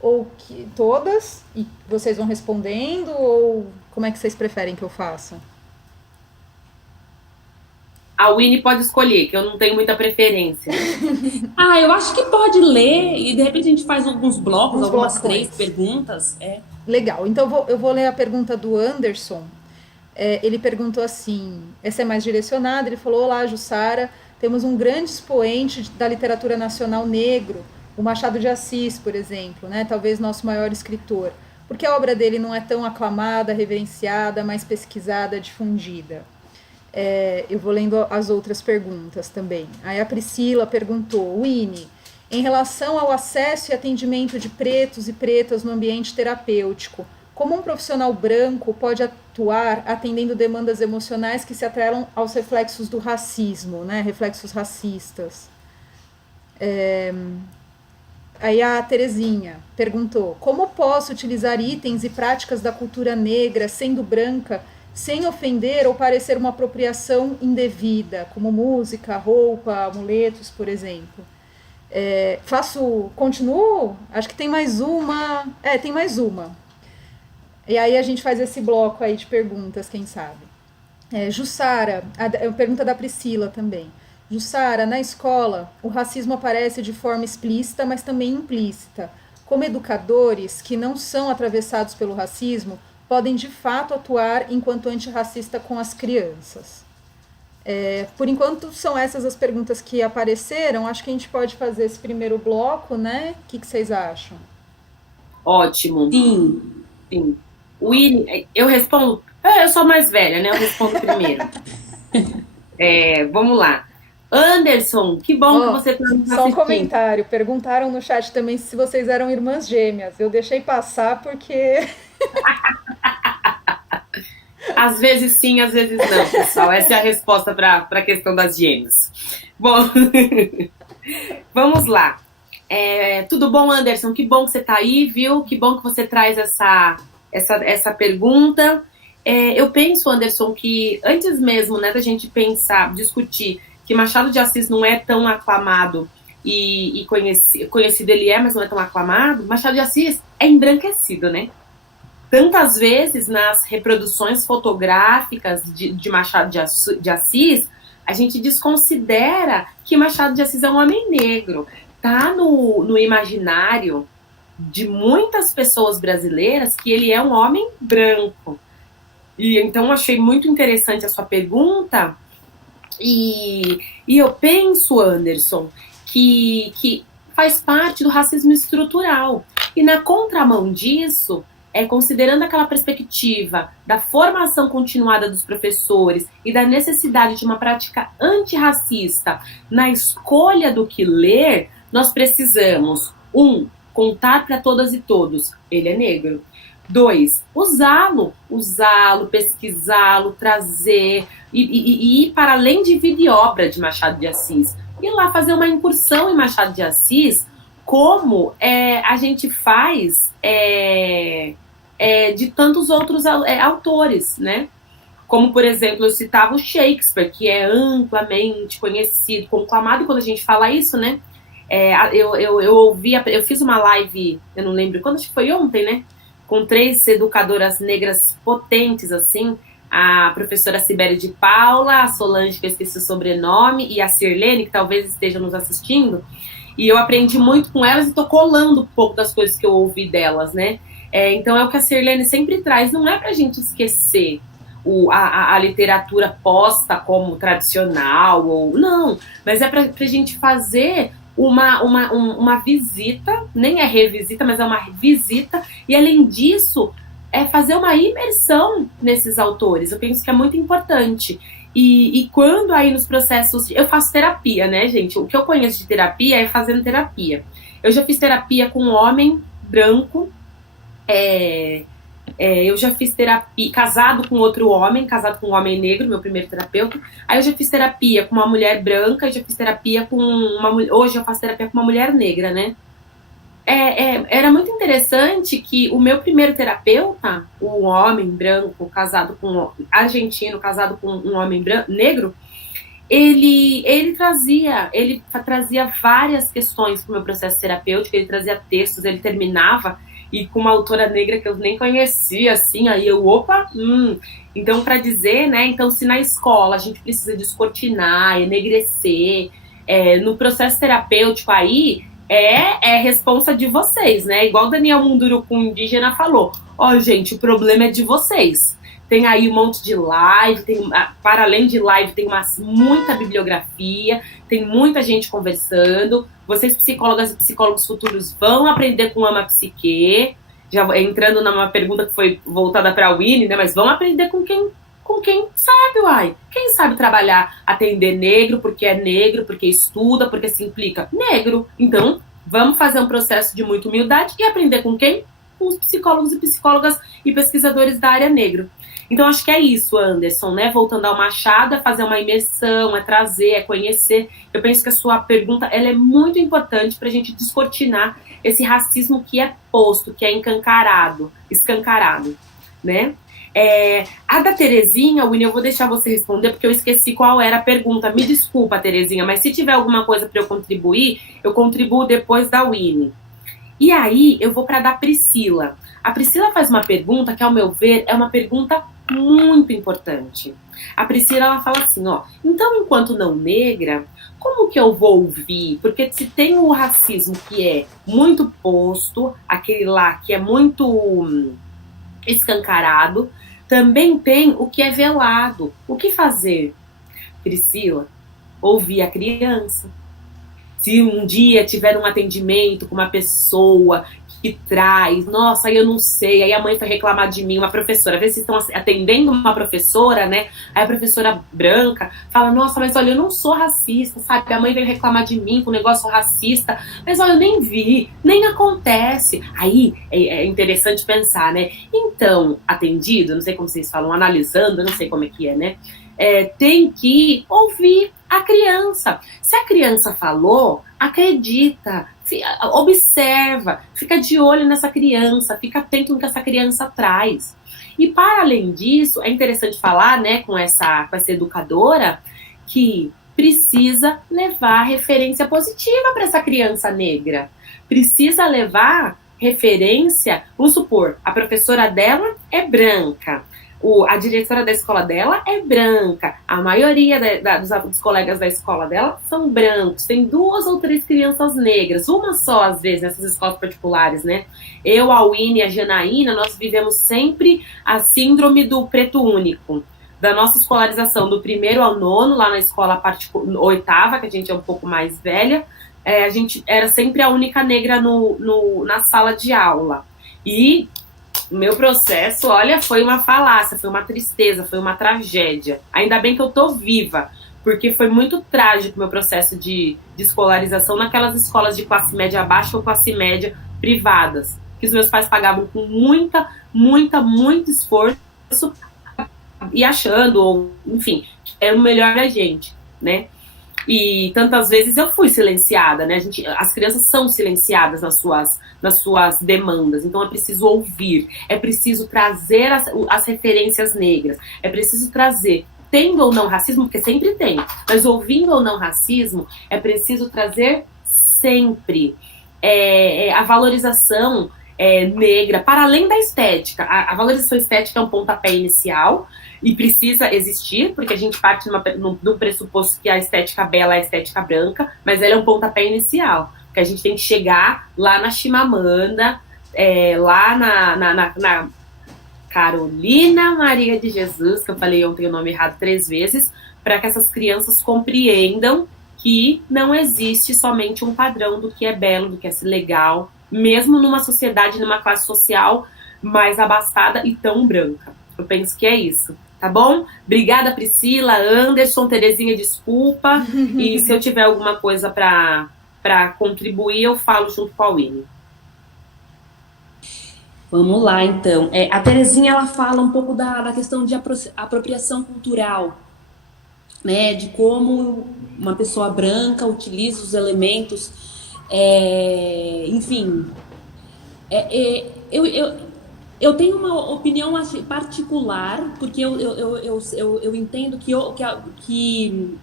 ou que todas e vocês vão respondendo? Ou como é que vocês preferem que eu faça? A Winnie pode escolher, que eu não tenho muita preferência. Eu acho que pode ler e de repente a gente faz alguns blocos, Uns algumas blocões. 3 perguntas. Legal, então eu vou ler a pergunta do Anderson. Ele perguntou assim, essa é mais direcionada, ele falou: olá, Jussara, temos um grande expoente da literatura nacional negro, o Machado de Assis, por exemplo, né? Talvez nosso maior escritor. Por que a obra dele não é tão aclamada, reverenciada, mais pesquisada, difundida? Eu vou lendo as outras perguntas também. Aí a Priscila perguntou: Winnie, em relação ao acesso e atendimento de pretos e pretas no ambiente terapêutico, como um profissional branco pode atuar atendendo demandas emocionais que se atrelam aos reflexos do racismo, né? Reflexos racistas? Aí a Terezinha perguntou: como posso utilizar itens e práticas da cultura negra, sendo branca, sem ofender ou parecer uma apropriação indevida, como música, roupa, amuletos, por exemplo? Continuo? Acho que tem mais uma. Tem mais uma. E aí a gente faz esse bloco aí de perguntas, quem sabe. Jussara, a pergunta da Priscila também. Jussara, na escola, o racismo aparece de forma explícita, mas também implícita. Como educadores que não são atravessados pelo racismo, podem de fato atuar enquanto antirracista com as crianças. Por enquanto, são essas as perguntas que apareceram. Acho que a gente pode fazer esse primeiro bloco, né? O que vocês acham? Ótimo. Sim. Winnie, eu respondo. Eu sou mais velha, né? Eu respondo primeiro. Vamos lá. Anderson, que bom que você está nos assistindo. Só um comentário. Perguntaram no chat também se vocês eram irmãs gêmeas. Eu deixei passar porque... Às vezes sim, às vezes não, pessoal. Essa é a resposta para a questão das gêmeas. Bom, vamos lá. Tudo bom, Anderson? Que bom que você está aí, viu? Que bom que você traz essa pergunta. Eu penso, Anderson, que antes mesmo, né, da gente discutir que Machado de Assis não é tão aclamado e conhecido ele mas não é tão aclamado, Machado de Assis é embranquecido, né? Tantas vezes nas reproduções fotográficas de Machado de Assis, a gente desconsidera que Machado de Assis é um homem negro. Tá no imaginário de muitas pessoas brasileiras que ele é um homem branco. E então achei muito interessante a sua pergunta. E eu penso, Anderson, que faz parte do racismo estrutural. E na contramão disso, considerando aquela perspectiva da formação continuada dos professores e da necessidade de uma prática antirracista na escolha do que ler, nós precisamos, 1, contar para todas e todos, ele é negro. 2, usá-lo, pesquisá-lo, trazer e ir para além de vida e obra de Machado de Assis. Ir lá fazer uma incursão em Machado de Assis, como a gente faz de tantos outros autores, né? Como, por exemplo, eu citava o Shakespeare, que é amplamente conhecido, conclamado, e quando a gente fala isso, né? Eu fiz uma live, eu não lembro quando, acho que foi ontem, né? Com 3 educadoras negras potentes, assim, a professora Sibeli de Paula, a Solange, que eu esqueci o sobrenome, e a Sirlene, que talvez esteja nos assistindo, e eu aprendi muito com elas e tô colando um pouco das coisas que eu ouvi delas, né? Então é o que a Sirlene sempre traz, não é pra gente esquecer a literatura posta como tradicional, ou não, mas é pra gente fazer uma visita, nem é revisita, mas é uma visita, e além disso, fazer uma imersão nesses autores. Eu penso que é muito importante. E quando aí nos processos... Eu faço terapia, né, gente? O que eu conheço de terapia é fazendo terapia. Eu já fiz terapia com um homem branco, eu já fiz terapia casado com outro homem, casado com um homem negro, meu primeiro terapeuta. Aí eu já fiz terapia com uma mulher branca, já fiz terapia com hoje eu faço terapia com uma mulher negra, né? Era muito interessante que o meu primeiro terapeuta, um homem branco, argentino, casado com um homem negro, ele trazia várias questões para o meu processo terapêutico, ele trazia textos, ele terminava e com uma autora negra que eu nem conhecia, assim, aí eu, opa, Então, para dizer, né, então se na escola a gente precisa descortinar, enegrecer, no processo terapêutico aí, é responsa de vocês, né, igual o Daniel Munduruku, indígena, falou, gente, o problema é de vocês. Tem aí um monte de live, para além de live, tem muita bibliografia, tem muita gente conversando. Vocês, psicólogas e psicólogos futuros, vão aprender com Ama Psique. Já entrando numa pergunta que foi voltada para a Winnie, né? Mas vão aprender com quem sabe, uai. Quem sabe trabalhar, atender negro, porque estuda, porque se implica negro. Então, vamos fazer um processo de muita humildade e aprender com quem? Com os psicólogos e psicólogas e pesquisadores da área negro. Então, acho que é isso, Anderson, né? Voltando ao Machado, é fazer uma imersão, é trazer, é conhecer. Eu penso que a sua pergunta, ela é muito importante para a gente descortinar esse racismo que é posto, que é escancarado, né? A da Terezinha, Winnie, eu vou deixar você responder, porque eu esqueci qual era a pergunta. Me desculpa, Terezinha, mas se tiver alguma coisa para eu contribuir, eu contribuo depois da Winnie. E aí, eu vou para a da Priscila. A Priscila faz uma pergunta que, ao meu ver, é uma pergunta muito importante. A Priscila, ela fala assim, então, enquanto não negra, como que eu vou ouvir? Porque se tem o racismo que é muito posto, aquele lá que é muito escancarado, também tem o que é velado. O que fazer? Priscila, ouvir a criança. Se um dia tiver um atendimento com uma pessoa que traz, nossa, eu não sei, aí a mãe foi reclamar de mim, uma professora, vê se estão atendendo uma professora, né? Aí a professora branca fala, nossa, mas olha, eu não sou racista, sabe? A mãe veio reclamar de mim com um negócio racista, mas olha, eu nem vi, nem acontece. Aí é interessante pensar, né? Então, atendido, não sei como vocês falam, analisando, não sei como é que é, né? Tem que ouvir a criança. Se a criança falou, acredita, observa, fica de olho nessa criança, fica atento no que essa criança traz. E para além disso, é interessante falar, né, com essa educadora, que precisa levar referência positiva para essa criança negra. Precisa levar referência, vamos supor, a professora dela é branca, a diretora da escola dela é branca, a maioria dos colegas da escola dela são brancos, tem 2 ou 3 crianças negras, uma só às vezes nessas escolas particulares, né? Eu, a Winnie e a Janaína, nós vivemos sempre a síndrome do preto único, da nossa escolarização do 1º ao 9º, lá na escola 8ª, que a gente é um pouco mais velha, a gente era sempre a única negra na sala de aula. E o meu processo, olha, foi uma falácia, foi uma tristeza, foi uma tragédia. Ainda bem que eu tô viva, porque foi muito trágico o meu processo de escolarização naquelas escolas de classe média abaixo ou classe média privadas, que os meus pais pagavam com muito esforço e achando, ou enfim, era o melhor da gente, né? E tantas vezes eu fui silenciada, né? As crianças são silenciadas nas suas demandas, então é preciso ouvir, é preciso trazer as referências negras, é preciso trazer, tendo ou não racismo, porque sempre tem, mas ouvindo ou não racismo, é preciso trazer sempre a valorização negra, para além da estética. A valorização estética é um pontapé inicial e precisa existir, porque a gente parte do pressuposto que a estética bela é a estética branca, mas ela é um pontapé inicial, que a gente tem que chegar lá na Chimamanda, lá na Carolina Maria de Jesus, que eu falei ontem o nome errado 3 vezes, para que essas crianças compreendam que não existe somente um padrão do que é belo, do que é legal, mesmo numa sociedade, numa classe social mais abastada e tão branca. Eu penso que é isso, tá bom? Obrigada, Priscila, Anderson, Terezinha, desculpa. E se eu tiver alguma coisa para contribuir, eu falo junto com a Winnie. Vamos lá, então. A Terezinha, ela fala um pouco da questão de apropriação cultural, né? De como uma pessoa branca utiliza os elementos, enfim. Eu tenho uma opinião particular, porque eu entendo que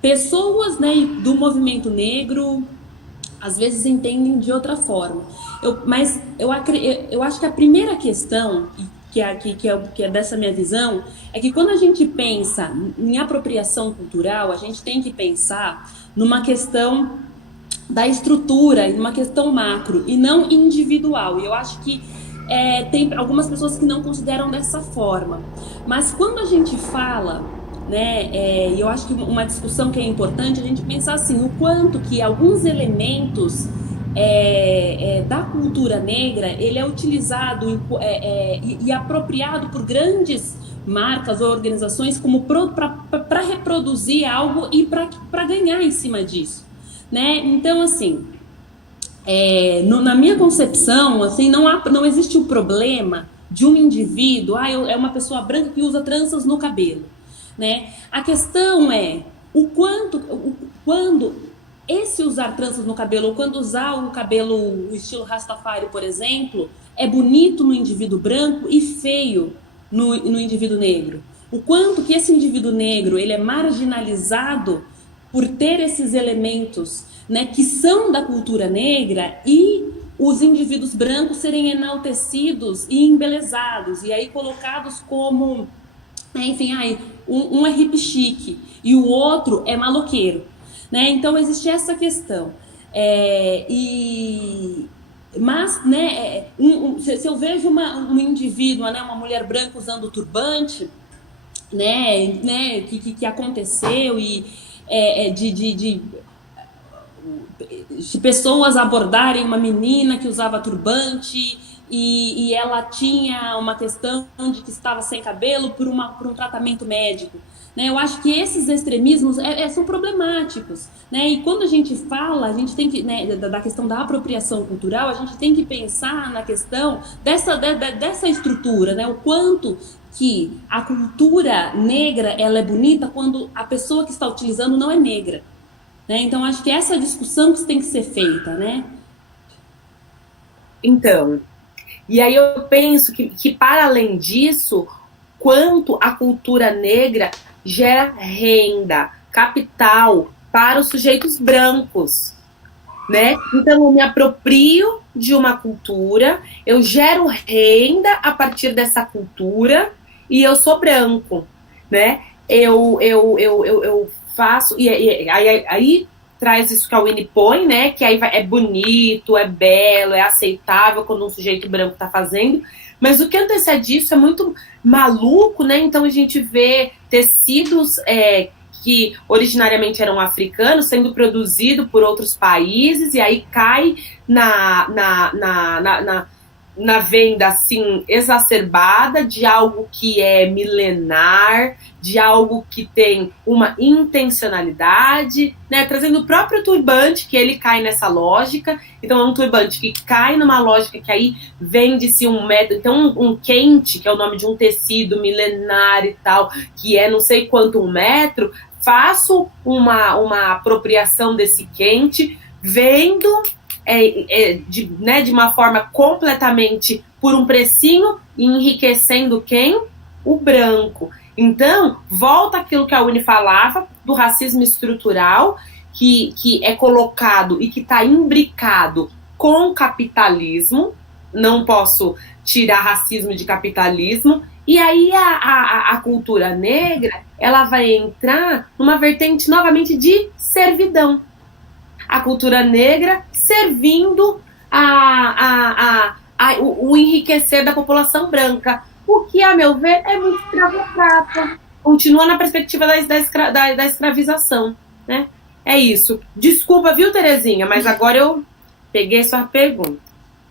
pessoas, né, do movimento negro, às vezes entendem de outra forma. Mas eu acho que a primeira questão, que é dessa minha visão, é que quando a gente pensa em apropriação cultural, a gente tem que pensar numa questão da estrutura, numa questão macro, e não individual. E eu acho que tem algumas pessoas que não consideram dessa forma. Mas quando a gente fala, né, eu acho que uma discussão que é importante a gente pensar assim, o quanto que alguns elementos da cultura negra, ele é utilizado e apropriado por grandes marcas ou organizações como para reproduzir algo e para ganhar em cima disso, né? Então, assim, na minha concepção, assim, não existe o problema de um indivíduo, é uma pessoa branca que usa tranças no cabelo, né? A questão é quando esse usar tranças no cabelo, ou quando usar o cabelo, o estilo Rastafari, por exemplo, é bonito no indivíduo branco e feio no indivíduo negro. O quanto que esse indivíduo negro ele é marginalizado por ter esses elementos, né, que são da cultura negra, e os indivíduos brancos serem enaltecidos e embelezados, e aí colocados como, enfim, um é hip chique e o outro é maloqueiro, né? Então existe essa questão. Mas, né, se eu vejo um indivíduo, né, uma mulher branca usando turbante, né, que aconteceu, e de pessoas abordarem uma menina que usava turbante e ela tinha uma questão de que estava sem cabelo por um tratamento médico, né? Eu acho que esses extremismos são problemáticos, né? E quando a gente fala, a gente tem que, né, da questão da apropriação cultural, a gente tem que pensar na questão dessa estrutura, né? O quanto que a cultura negra ela é bonita quando a pessoa que está utilizando não é negra, né? Então acho que essa discussão que tem que ser feita, né? Então, e aí eu penso que para além disso, quanto a cultura negra gera renda, capital para os sujeitos brancos, né? Então eu me aproprio de uma cultura, eu gero renda a partir dessa cultura e eu sou branco, né? Eu faço, e aí traz isso que a Winnie põe, né? Que aí é bonito, é belo, é aceitável quando um sujeito branco está fazendo. Mas o que antecede isso é muito maluco, né? Então a gente vê tecidos que originariamente eram africanos sendo produzidos por outros países, e aí cai na venda assim exacerbada de algo que é milenar, de algo que tem uma intencionalidade, né? Trazendo o próprio turbante, que ele cai nessa lógica. Então é um turbante que cai numa lógica que aí vende-se um método. Então um quente, que é o nome de um tecido milenar e tal, que é não sei quanto um metro, faço uma apropriação desse quente, vendo de uma forma completamente por um precinho, enriquecendo quem? O branco. Então, volta aquilo que a Winnie falava do racismo estrutural, que é colocado e que está imbricado com capitalismo. Não posso tirar racismo de capitalismo. E aí a cultura negra ela vai entrar numa vertente novamente de servidão. A cultura negra servindo o enriquecer da população branca, o que, a meu ver, é muito escravocrata. Continua na perspectiva da escravização, né? É isso. Desculpa, viu, Terezinha? Mas agora eu peguei sua pergunta.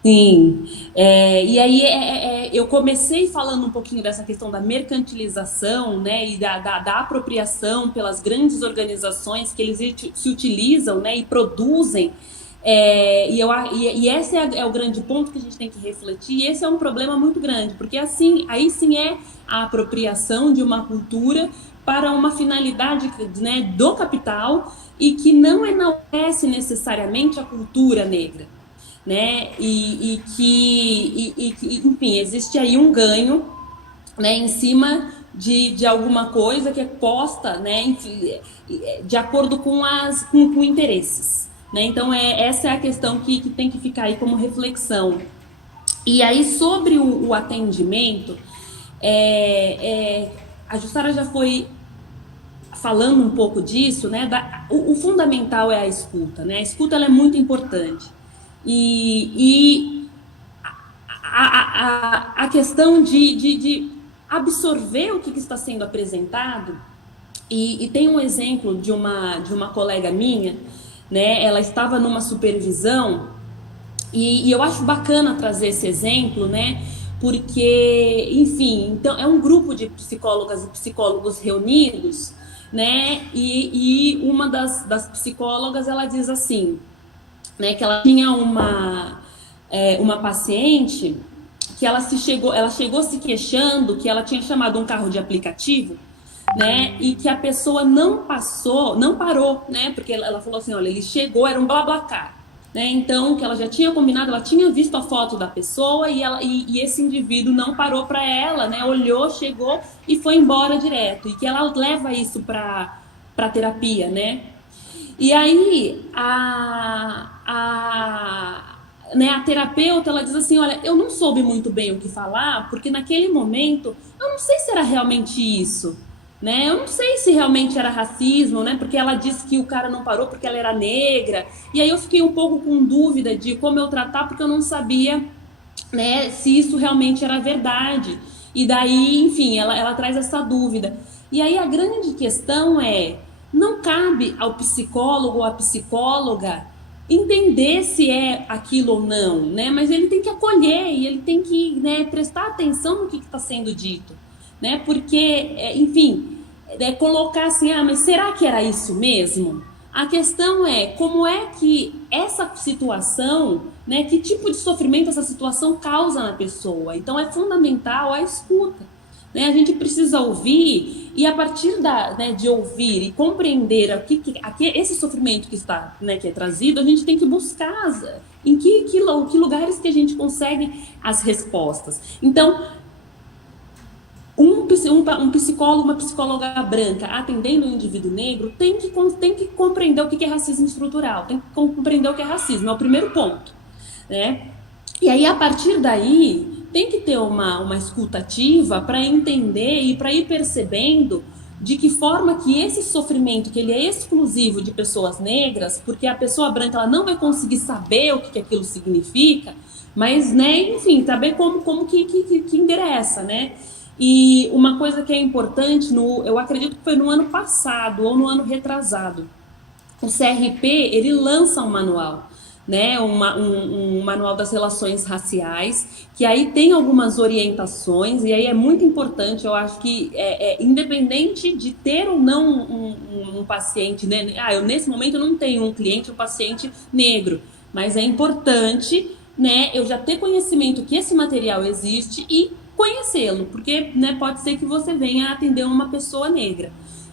Sim, e aí eu comecei falando um pouquinho dessa questão da mercantilização, né, e da apropriação pelas grandes organizações que eles se utilizam, né, e produzem, e esse é o grande ponto que a gente tem que refletir, e esse é um problema muito grande, porque assim, aí sim é a apropriação de uma cultura para uma finalidade, né, do capital, e que não enaltece necessariamente a cultura negra, né, e que enfim, existe aí um ganho, né, em cima de alguma coisa que é posta, né, enfim, de acordo com interesses, né? Então, essa é a questão que tem que ficar aí como reflexão. E aí, sobre o atendimento, a Jussara já foi falando um pouco disso, né? O fundamental é a escuta, né? A escuta, ela é muito importante. E a questão de absorver o que está sendo apresentado, e tem um exemplo de uma colega minha, né? Ela estava numa supervisão, e eu acho bacana trazer esse exemplo, né? Porque, enfim, então é um grupo de psicólogas e psicólogos reunidos, né? E uma das psicólogas, ela diz assim, né? Que ela tinha uma paciente que ela chegou se queixando que ela tinha chamado um carro de aplicativo, né? E que a pessoa não parou, né? Porque ela falou assim, olha, ele chegou, era um BlaBlaCar, né? Então, que ela já tinha combinado, ela tinha visto a foto da pessoa e esse indivíduo não parou para ela, né? Olhou, chegou e foi embora direto. E que ela leva isso para terapia, né? E aí, né, a terapeuta, ela diz assim, olha, eu não soube muito bem o que falar, porque naquele momento, eu não sei se era realmente isso, né? Eu não sei se realmente era racismo, né? Porque ela disse que o cara não parou porque ela era negra. E aí eu fiquei um pouco com dúvida de como eu tratar, porque eu não sabia, né, se isso realmente era verdade. E daí, enfim, ela traz essa dúvida. E aí a grande questão não cabe ao psicólogo ou à psicóloga entender se é aquilo ou não, né? Mas ele tem que acolher e ele tem que, né, prestar atenção no que está sendo dito, né? Porque, enfim, colocar assim, mas será que era isso mesmo? A questão é como é que essa situação, né, que tipo de sofrimento essa situação causa na pessoa. Então é fundamental a escuta, né? A gente precisa ouvir e a partir de ouvir e compreender esse sofrimento que está, né, que é trazido, a gente tem que buscar em que lugares que a gente consegue as respostas. Então, um psicólogo, uma psicóloga branca atendendo um indivíduo negro tem que compreender o que é racismo estrutural, tem que compreender o que é racismo, é o primeiro ponto, né? E aí, a partir daí, tem que ter uma escuta ativa para entender e para ir percebendo de que forma que esse sofrimento, que ele é exclusivo de pessoas negras, porque a pessoa branca ela não vai conseguir saber o que aquilo significa, mas, né, enfim, saber como que endereça, né? E uma coisa que é importante, eu acredito que foi no ano passado ou no ano retrasado, o CRP, ele lança um manual, né, um manual das relações raciais, que aí tem algumas orientações, e aí é muito importante, eu acho que independente de ter ou não um paciente, né, eu nesse momento não tenho um cliente, um paciente negro, mas é importante, né, eu já ter conhecimento que esse material existe e conhecê-lo, porque, né, pode ser que você venha atender uma pessoa negra,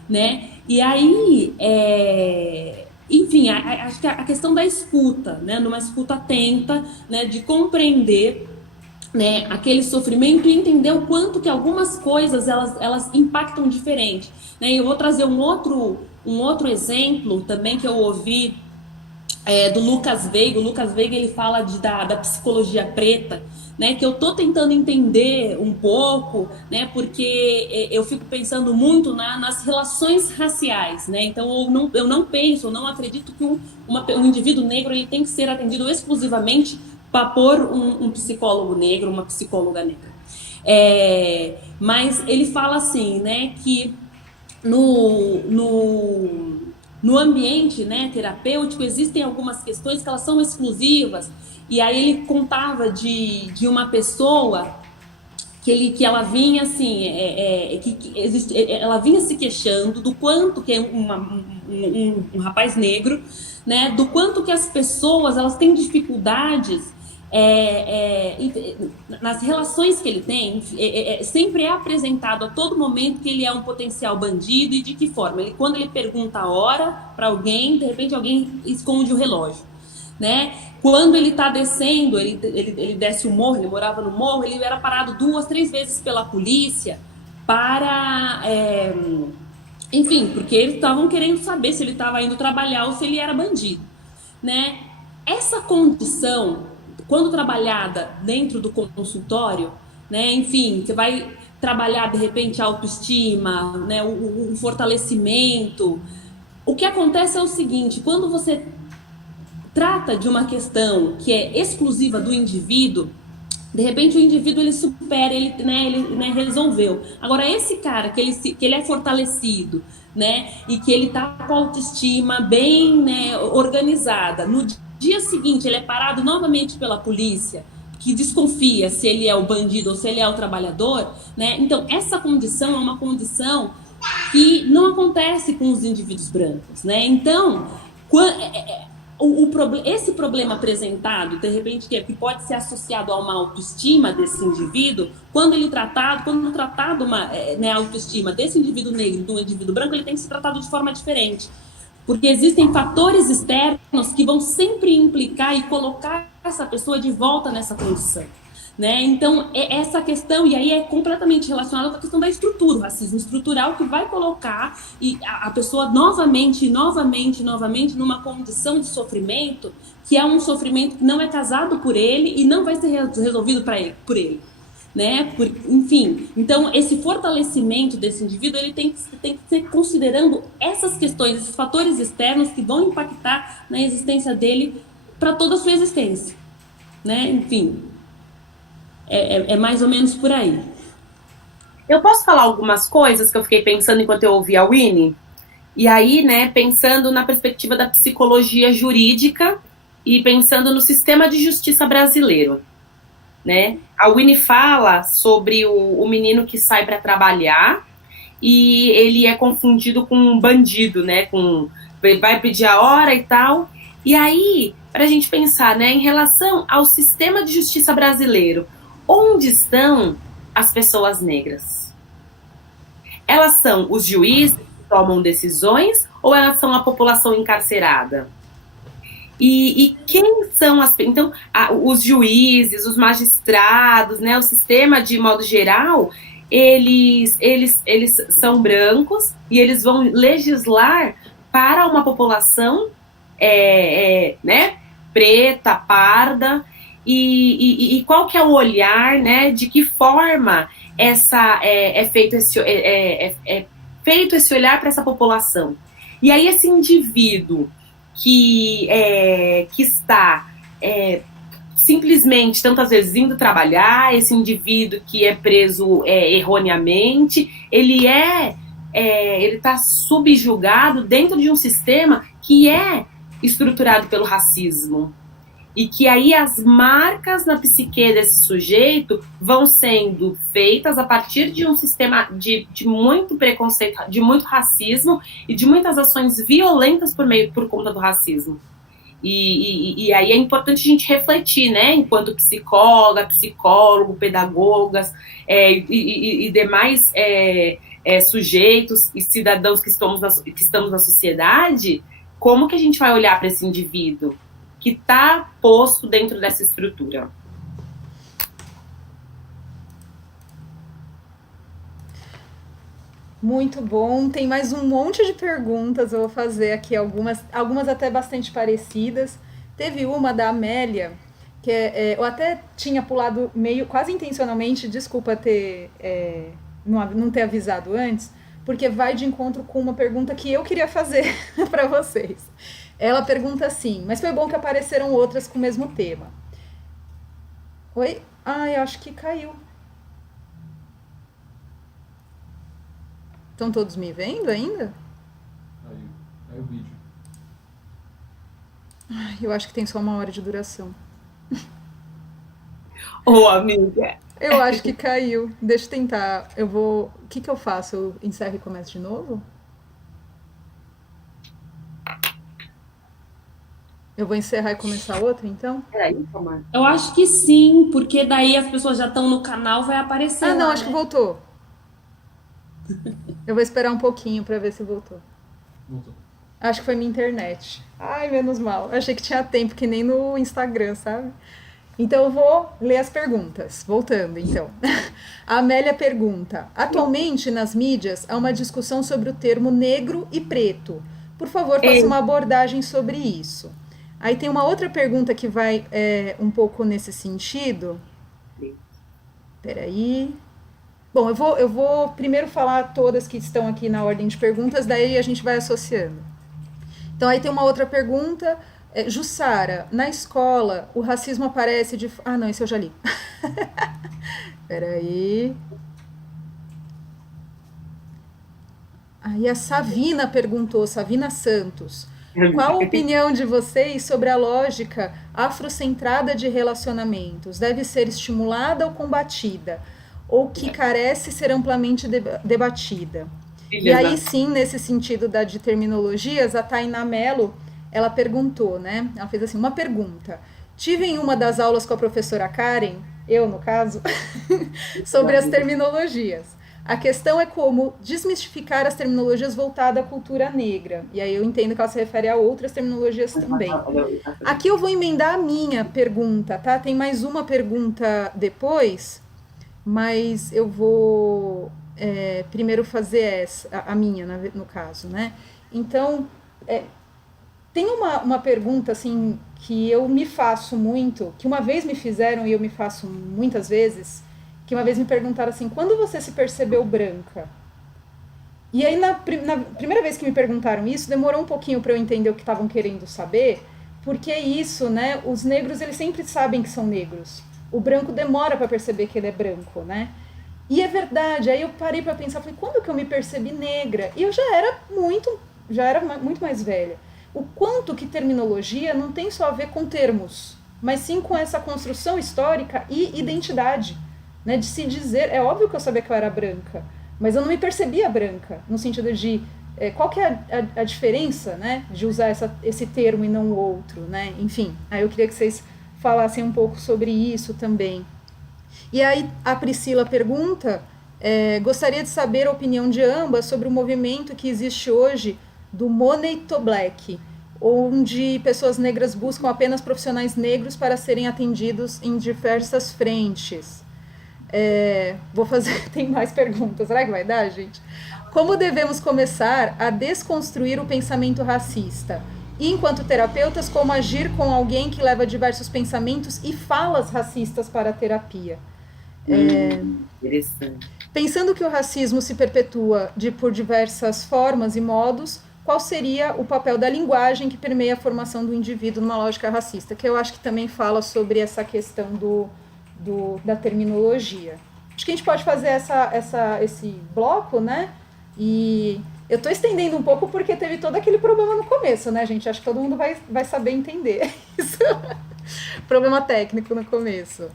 né, e aí, enfim, acho que a questão da escuta, né, numa escuta atenta, né, de compreender, né, aquele sofrimento e entender o quanto que algumas coisas elas impactam diferente, né. Eu vou trazer um outro exemplo também que eu ouvi do Lucas Veiga. O Lucas Veiga, ele fala da psicologia preta, né, que eu tô tentando entender um pouco, né, porque eu fico pensando muito nas relações raciais, né, então eu não acredito que um indivíduo negro ele tem que ser atendido exclusivamente por um psicólogo negro, uma psicóloga negra. Mas ele fala assim, né, que no ambiente, né, terapêutico existem algumas questões que elas são exclusivas. E aí ele contava de uma pessoa que ela vinha assim, ela vinha se queixando do quanto que é um rapaz negro, né, do quanto que as pessoas elas têm dificuldades nas relações que ele tem, sempre é apresentado a todo momento que ele é um potencial bandido e de que forma. Quando ele pergunta a hora para alguém, de repente alguém esconde o relógio, né? Quando ele está descendo, ele desce o morro, ele morava no morro, ele era parado 2, 3 vezes pela polícia para... enfim, porque eles estavam querendo saber se ele estava indo trabalhar ou se ele era bandido, né? Essa condição, quando trabalhada dentro do consultório, né? Enfim, você vai trabalhar de repente a autoestima, né? O fortalecimento. O que acontece é o seguinte: quando você trata de uma questão que é exclusiva do indivíduo, de repente o indivíduo ele supera, ele resolveu. Agora esse cara que ele é fortalecido, né, e que ele tá com a autoestima bem, né, organizada, no dia seguinte ele é parado novamente pela polícia, que desconfia se ele é o bandido ou se ele é o trabalhador, né? Então essa condição é uma condição que não acontece com os indivíduos brancos, né? Então esse problema apresentado, de repente, que pode ser associado a uma autoestima desse indivíduo, quando tratado a autoestima desse indivíduo negro, do indivíduo branco, ele tem que ser tratado de forma diferente. Porque existem fatores externos que vão sempre implicar e colocar essa pessoa de volta nessa condição. Né? Então, essa questão, e aí é completamente relacionada com a questão da estrutura, o racismo estrutural, que vai colocar a pessoa novamente numa condição de sofrimento, que é um sofrimento que não é casado por ele e não vai ser resolvido por ele. Né? Enfim, então esse fortalecimento desse indivíduo, ele tem que ser considerando essas questões, esses fatores externos que vão impactar na existência dele para toda a sua existência. Né? Enfim... É mais ou menos por aí. Eu posso falar algumas coisas que eu fiquei pensando enquanto eu ouvi a Winnie? E aí, né, pensando na perspectiva da psicologia jurídica e pensando no sistema de justiça brasileiro, né? A Winnie fala sobre o menino que sai para trabalhar e ele é confundido com um bandido, né? Vai pedir a hora e tal. E aí, para a gente pensar, né, em relação ao sistema de justiça brasileiro, onde estão as pessoas negras? Elas são os juízes que tomam decisões ou elas são a população encarcerada? E quem são então, os juízes, os magistrados, né, o sistema de modo geral, eles são brancos e eles vão legislar para uma população né, preta, parda. E qual que é o olhar, né, de que forma é feito esse olhar para essa população? E aí esse indivíduo que está simplesmente, tantas vezes, indo trabalhar, esse indivíduo que é preso erroneamente, ele está subjugado dentro de um sistema que é estruturado pelo racismo. E que aí as marcas na psique desse sujeito vão sendo feitas a partir de um sistema de muito preconceito, de muito racismo e de muitas ações violentas por conta do racismo. E aí é importante a gente refletir, né, enquanto psicóloga, psicólogo, pedagogas e demais sujeitos e cidadãos que estamos na sociedade, como que a gente vai olhar para esse indivíduo que está posto dentro dessa estrutura. Muito bom. Tem mais um monte de perguntas. Eu vou fazer aqui algumas até bastante parecidas. Teve uma da Amélia, que eu até tinha pulado meio, quase intencionalmente, desculpa não ter avisado antes, porque vai de encontro com uma pergunta que eu queria fazer para vocês. Ela pergunta assim, mas foi bom que apareceram outras com o mesmo tema. Oi? Ai, acho que caiu. Estão todos me vendo ainda? Caiu o vídeo. Ai, eu acho que tem só 1 hora de duração. Ô, amiga. Eu acho que caiu. Deixa eu tentar. O que eu faço? Eu encerro e começo de novo? Eu vou encerrar e começar outra, então? Peraí, calma. Eu acho que sim, porque daí as pessoas já estão no canal, vai aparecer. Ah, não, lá, acho né? que voltou. Eu vou esperar um pouquinho pra ver se voltou. Voltou. Acho que foi minha internet. Ai, menos mal. Achei que tinha tempo, que nem no Instagram, sabe? Então eu vou ler as perguntas. Voltando, então. A Amélia pergunta: atualmente nas mídias há uma discussão sobre o termo negro e preto. Por favor, faça uma abordagem sobre isso. Aí tem uma outra pergunta que vai um pouco nesse sentido. Peraí. Bom, eu vou primeiro falar todas que estão aqui na ordem de perguntas, daí a gente vai associando. Então, aí tem uma outra pergunta. Jussara, na escola, o racismo aparece de... Ah, não, esse eu já li. Peraí. Aí a Savina perguntou, Savina Santos. Qual a opinião de vocês sobre a lógica afrocentrada de relacionamentos? Deve ser estimulada ou combatida? Ou que carece ser amplamente debatida? E aí sim, nesse sentido de terminologias, a Tainá Mello, ela perguntou, né? Ela fez assim, uma pergunta. Tive em uma das aulas com a professora Karen, eu no caso, sobre as terminologias. A questão é como desmistificar as terminologias voltadas à cultura negra. E aí eu entendo que ela se refere a outras terminologias também. Aqui eu vou emendar a minha pergunta, tá? Tem mais uma pergunta depois, mas eu vou primeiro fazer a minha, no caso, né? Então, tem uma pergunta, assim, que eu me faço muito, que uma vez me fizeram e eu me faço muitas vezes, que uma vez me perguntaram assim, quando você se percebeu branca? E aí, na primeira vez que me perguntaram isso, demorou um pouquinho para eu entender o que estavam querendo saber, porque isso, né, os negros, eles sempre sabem que são negros. O branco demora para perceber que ele é branco, né? E é verdade, aí eu parei para pensar, falei, quando que eu me percebi negra? E eu já era muito mais velha. O quanto que terminologia não tem só a ver com termos, mas sim com essa construção histórica e identidade. Né, de se dizer, é óbvio que eu sabia que eu era branca, mas eu não me percebia branca, no sentido de qual que é a diferença, né, de usar esse termo e não o outro, né, enfim, aí eu queria que vocês falassem um pouco sobre isso também. E aí a Priscila pergunta, gostaria de saber a opinião de ambas sobre o movimento que existe hoje do Money to Black, onde pessoas negras buscam apenas profissionais negros para serem atendidos em diversas frentes. Vou fazer, tem mais perguntas, será que vai dar, gente? Como devemos começar a desconstruir o pensamento racista? E, enquanto terapeutas, como agir com alguém que leva diversos pensamentos e falas racistas para a terapia? Interessante. Pensando que o racismo se perpetua por diversas formas e modos, qual seria o papel da linguagem que permeia a formação do indivíduo numa lógica racista? Que eu acho que também fala sobre essa questão da terminologia. Acho que a gente pode fazer esse bloco, né? E eu estou estendendo um pouco porque teve todo aquele problema no começo, né, gente? Acho que todo mundo vai saber entender isso. Problema técnico no começo.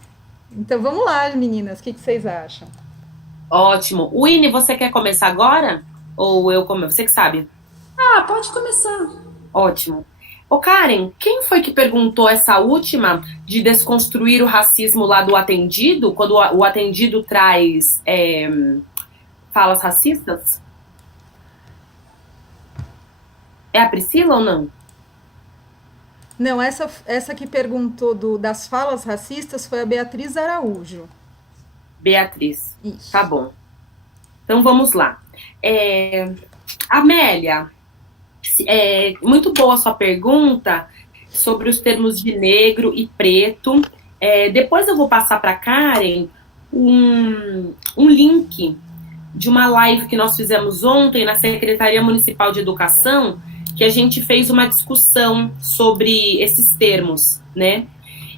Então vamos lá, meninas, o que vocês acham? Ótimo. Winnie, você quer começar agora? Ou eu começo? Você que sabe. Pode começar. Ótimo. Ô Karen, quem foi que perguntou essa última de desconstruir o racismo lá do atendido, quando o atendido traz falas racistas? É a Priscila ou não? Não, essa que perguntou das falas racistas foi a Beatriz Araújo. Beatriz. Isso. Tá bom. Então vamos lá. Amélia, muito boa a sua pergunta sobre os termos de negro e preto. Depois eu vou passar para Karen um link de uma live que nós fizemos ontem na Secretaria Municipal de Educação, que a gente fez uma discussão sobre esses termos, né?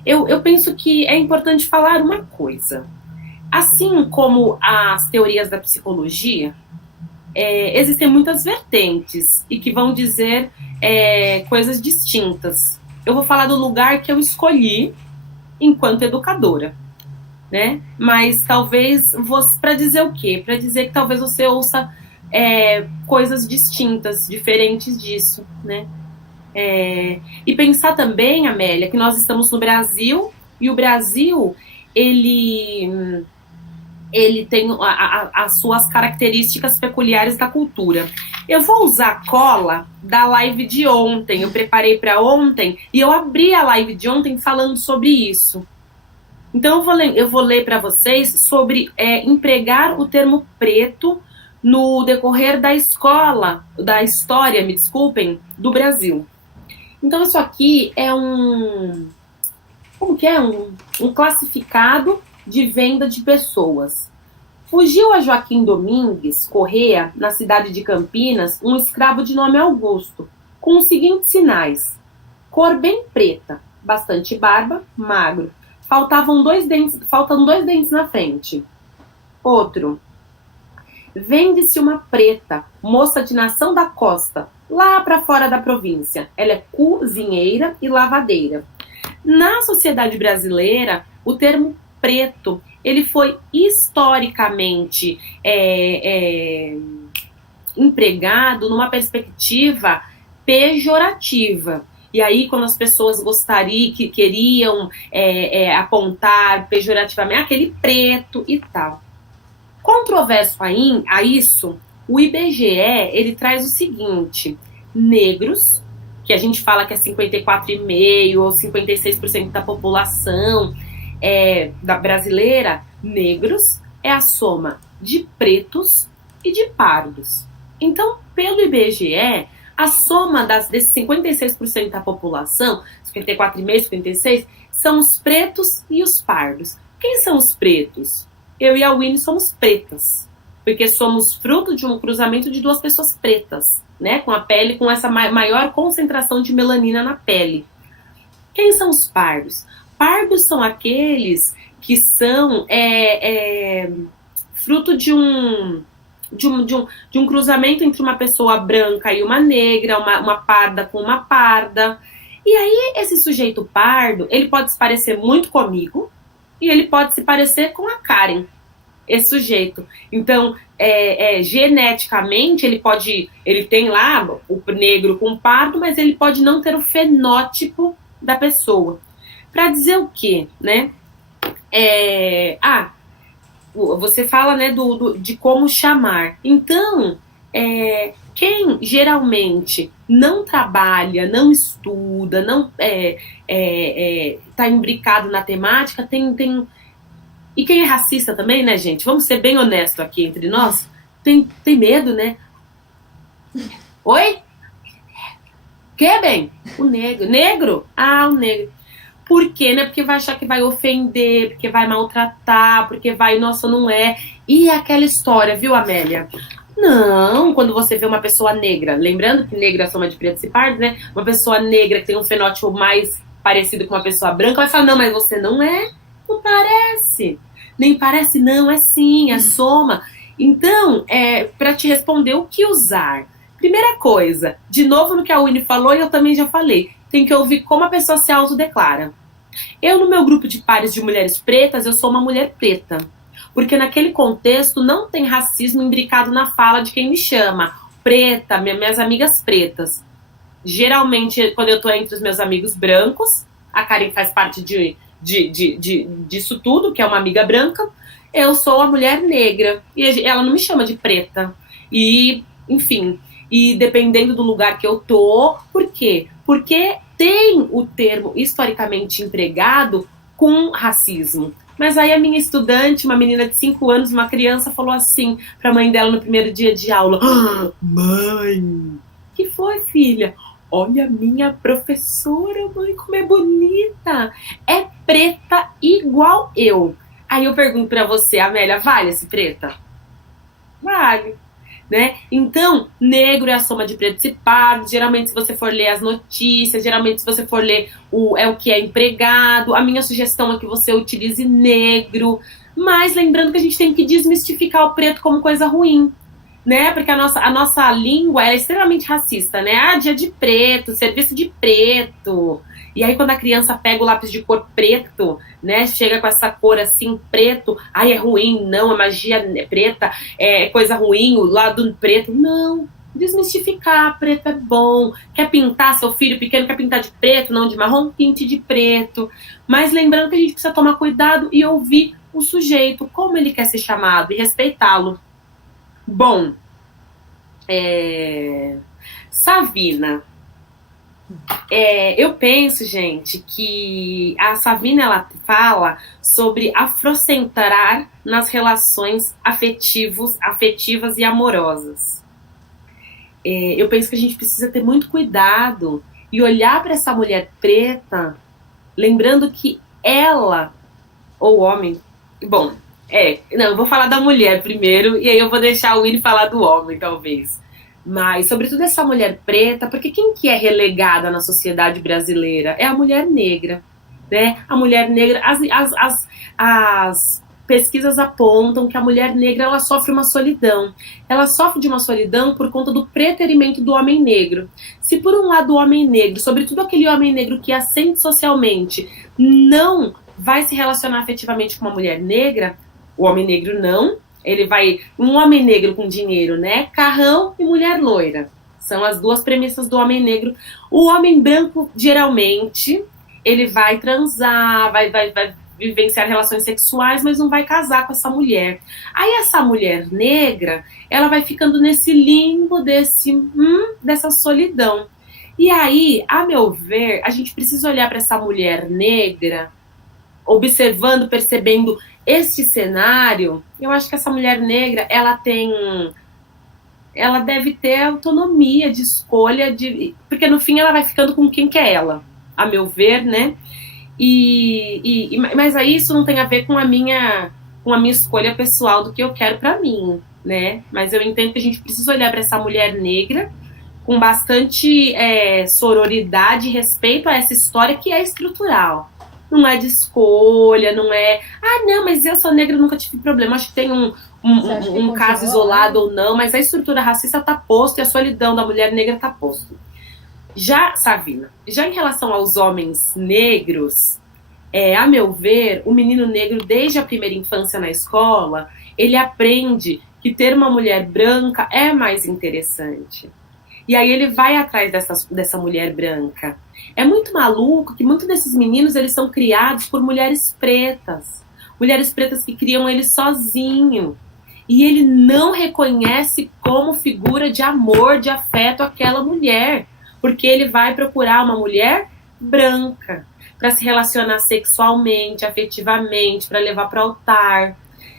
Eu penso que é importante falar uma coisa. Assim como as teorias da psicologia, existem muitas vertentes e que vão dizer coisas distintas. Eu vou falar do lugar que eu escolhi enquanto educadora, né? Mas talvez, para dizer o quê? Para dizer que talvez você ouça coisas distintas, diferentes disso, né? E pensar também, Amélia, que nós estamos no Brasil, e o Brasil, ele tem as suas características peculiares da cultura. Eu vou usar a cola da live de ontem, eu preparei para ontem, e eu abri a live de ontem falando sobre isso. Então eu vou ler para vocês sobre empregar o termo preto no decorrer da história, me desculpem, do Brasil. Então isso aqui é um... Como que é? Um classificado de venda de pessoas. Fugiu a Joaquim Domingues Correa, na cidade de Campinas, um escravo de nome Augusto, com os seguintes sinais. Cor bem preta, bastante barba, magro. Faltam dois dentes na frente. Outro. Vende-se uma preta, moça de Nação da Costa, lá para fora da província. Ela é cozinheira e lavadeira. Na sociedade brasileira, o termo preto, ele foi historicamente empregado numa perspectiva pejorativa. E aí, quando as pessoas queriam apontar pejorativamente aquele preto e tal. Controverso a isso, o IBGE, ele traz o seguinte: negros, que a gente fala que é 54,5% ou 56% da população da brasileira, negros é a soma de pretos e de pardos. Então, pelo IBGE, a soma desses 56% da população, 54,5%, 56%, são os pretos e os pardos. Quem são os pretos? Eu e a Winnie somos pretas, porque somos fruto de um cruzamento de duas pessoas pretas, né? Com a pele, com essa maior concentração de melanina na pele. Quem são os pardos? Pardos são aqueles que são fruto de um cruzamento entre uma pessoa branca e uma negra, uma parda com uma parda. E aí, esse sujeito pardo, ele pode se parecer muito comigo e ele pode se parecer com a Karen, esse sujeito. Então, geneticamente, ele tem lá o negro com o pardo, mas ele pode não ter o fenótipo da pessoa. Para dizer o quê, né? Você fala, né, de como chamar. Então, quem geralmente não trabalha, não estuda, não tá imbricado na temática, tem... E quem é racista também, né, gente? Vamos ser bem honestos aqui entre nós. Tem medo, né? Oi? Que, bem? O negro. Negro? Ah, o negro. Por quê, né? Porque vai achar que vai ofender, porque vai maltratar, porque vai, nossa, não é. E é aquela história, viu, Amélia? Não, quando você vê uma pessoa negra, lembrando que negra é a soma de pretos e pardos, né? Uma pessoa negra que tem um fenótipo mais parecido com uma pessoa branca, vai falar, não, mas você não é. Não parece. Nem parece, não, é sim, é soma. Então, para te responder o que usar. Primeira coisa, de novo no que a Winnie falou e eu também já falei, tem que ouvir como a pessoa se autodeclara. Eu, no meu grupo de pares de mulheres pretas, eu sou uma mulher preta. Porque naquele contexto não tem racismo imbricado na fala de quem me chama. Preta, minhas amigas pretas. Geralmente, quando eu tô entre os meus amigos brancos, a Karen faz parte disso tudo, que é uma amiga branca, eu sou a mulher negra. E ela não me chama de preta. E, enfim, e dependendo do lugar que eu tô, por quê? Porque tem o termo historicamente empregado com racismo. Mas aí a minha estudante, uma menina de 5 anos, uma criança, falou assim pra mãe dela no primeiro dia de aula: mãe, que foi, filha? Olha a minha professora, mãe, como é bonita. É preta igual eu. Aí eu pergunto pra você, Amélia, vale esse preta? Vale. Né? Então, negro é a soma de pretos e pardos. Geralmente, se você for ler as notícias, geralmente, se você for ler o que é empregado, a minha sugestão é que você utilize negro. Mas lembrando que a gente tem que desmistificar o preto como coisa ruim, né? Porque a nossa língua é extremamente racista, né? Ah, dia de preto, serviço de preto. E aí, quando a criança pega o lápis de cor preto, né? Chega com essa cor assim, preto. Ai, é ruim. Não, a magia preta é coisa ruim. O lado preto. Não. Desmistificar. Preto é bom. Quer pintar seu filho pequeno? Quer pintar de preto, não de marrom? Pinte de preto. Mas lembrando que a gente precisa tomar cuidado e ouvir o sujeito, como ele quer ser chamado, e respeitá-lo. Bom, Savina. Eu penso, gente, que a Savina, ela fala sobre afrocentrar nas relações afetivas e amorosas. Eu penso que a gente precisa ter muito cuidado e olhar para essa mulher preta, lembrando que ela, ou homem, bom, não, eu vou falar da mulher primeiro, e aí eu vou deixar o Willy falar do homem, talvez. Mas, sobretudo, essa mulher preta, porque quem que é relegada na sociedade brasileira? É a mulher negra, né? A mulher negra, as pesquisas apontam que a mulher negra, ela sofre uma solidão. Ela sofre de uma solidão por conta do preterimento do homem negro. Se por um lado o homem negro, sobretudo aquele homem negro que ascende socialmente, não vai se relacionar afetivamente com uma mulher negra, o homem negro não, ele vai, um homem negro com dinheiro, né, carrão e mulher loira, são as duas premissas do homem negro. O homem branco, geralmente, ele vai transar, vai vivenciar relações sexuais, mas não vai casar com essa mulher. Aí essa mulher negra, ela vai ficando nesse limbo dessa solidão. E aí, a meu ver, a gente precisa olhar para essa mulher negra, observando, percebendo este cenário. Eu acho que essa mulher negra, ela deve ter autonomia de escolha, porque no fim ela vai ficando com quem que é ela, a meu ver, né? Mas aí isso não tem a ver com a minha escolha pessoal do que eu quero pra mim, né? Mas eu entendo que a gente precisa olhar para essa mulher negra com bastante sororidade e respeito a essa história que é estrutural. Não é de escolha, não é... não, mas eu sou negra, nunca tive problema. Acho que tem um caso isolado ou não, mas a estrutura racista tá posta e a solidão da mulher negra tá posto. Já, Savina, já em relação aos homens negros, a meu ver, o menino negro, desde a primeira infância na escola, ele aprende que ter uma mulher branca é mais interessante. E aí ele vai atrás dessa mulher branca. É muito maluco que muitos desses meninos, eles são criados por mulheres pretas. Mulheres pretas que criam ele sozinho. E ele não reconhece como figura de amor, de afeto aquela mulher. Porque ele vai procurar uma mulher branca para se relacionar sexualmente, afetivamente, para levar para o altar.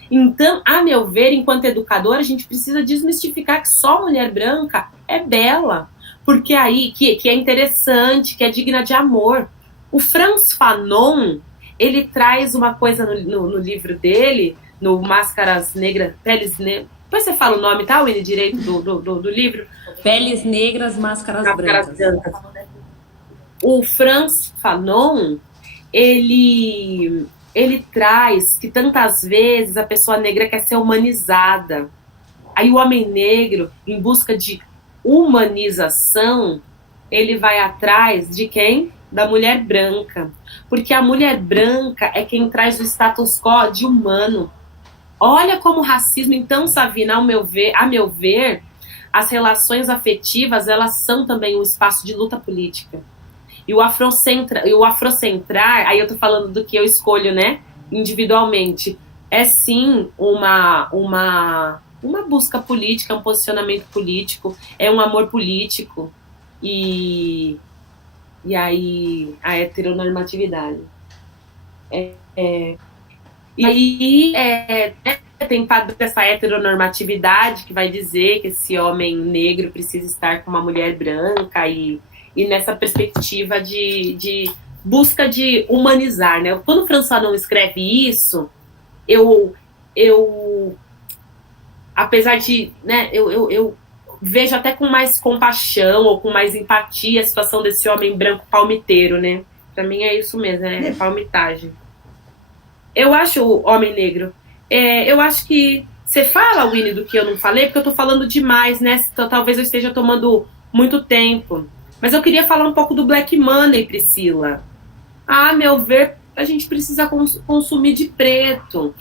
Então, a meu ver, enquanto educadora, a gente precisa desmistificar que só mulher branca é bela, porque aí, que é interessante, que é digna de amor. O Frantz Fanon, ele traz uma coisa no livro dele, no Máscaras Negras, Peles Negras, depois você fala o nome, tá, Winnie, direito do livro? Peles Negras, Máscaras Brancas. O Frantz Fanon, ele traz que tantas vezes a pessoa negra quer ser humanizada. Aí o homem negro, em busca de humanização, ele vai atrás de quem? Da mulher branca. Porque a mulher branca é quem traz o status quo de humano. Olha como o racismo, então, Savina, a meu ver, as relações afetivas, elas são também um espaço de luta política. E o afrocentrar, aí eu tô falando do que eu escolho, né, individualmente, é sim uma busca política, um posicionamento político, é um amor político, e aí a heteronormatividade. E aí tem padrão dessa heteronormatividade que vai dizer que esse homem negro precisa estar com uma mulher branca e nessa perspectiva de busca de humanizar, né? Quando o Frantz Fanon escreve isso, eu apesar de, né, eu vejo até com mais compaixão ou com mais empatia a situação desse homem branco palmiteiro, né? Pra mim é isso mesmo, é palmitagem. Eu acho o homem negro. Eu acho que você fala, Winnie, do que eu não falei, porque eu tô falando demais, né? Talvez eu esteja tomando muito tempo. Mas eu queria falar um pouco do Black Money, Priscila. A meu ver, a gente precisa consumir de preto.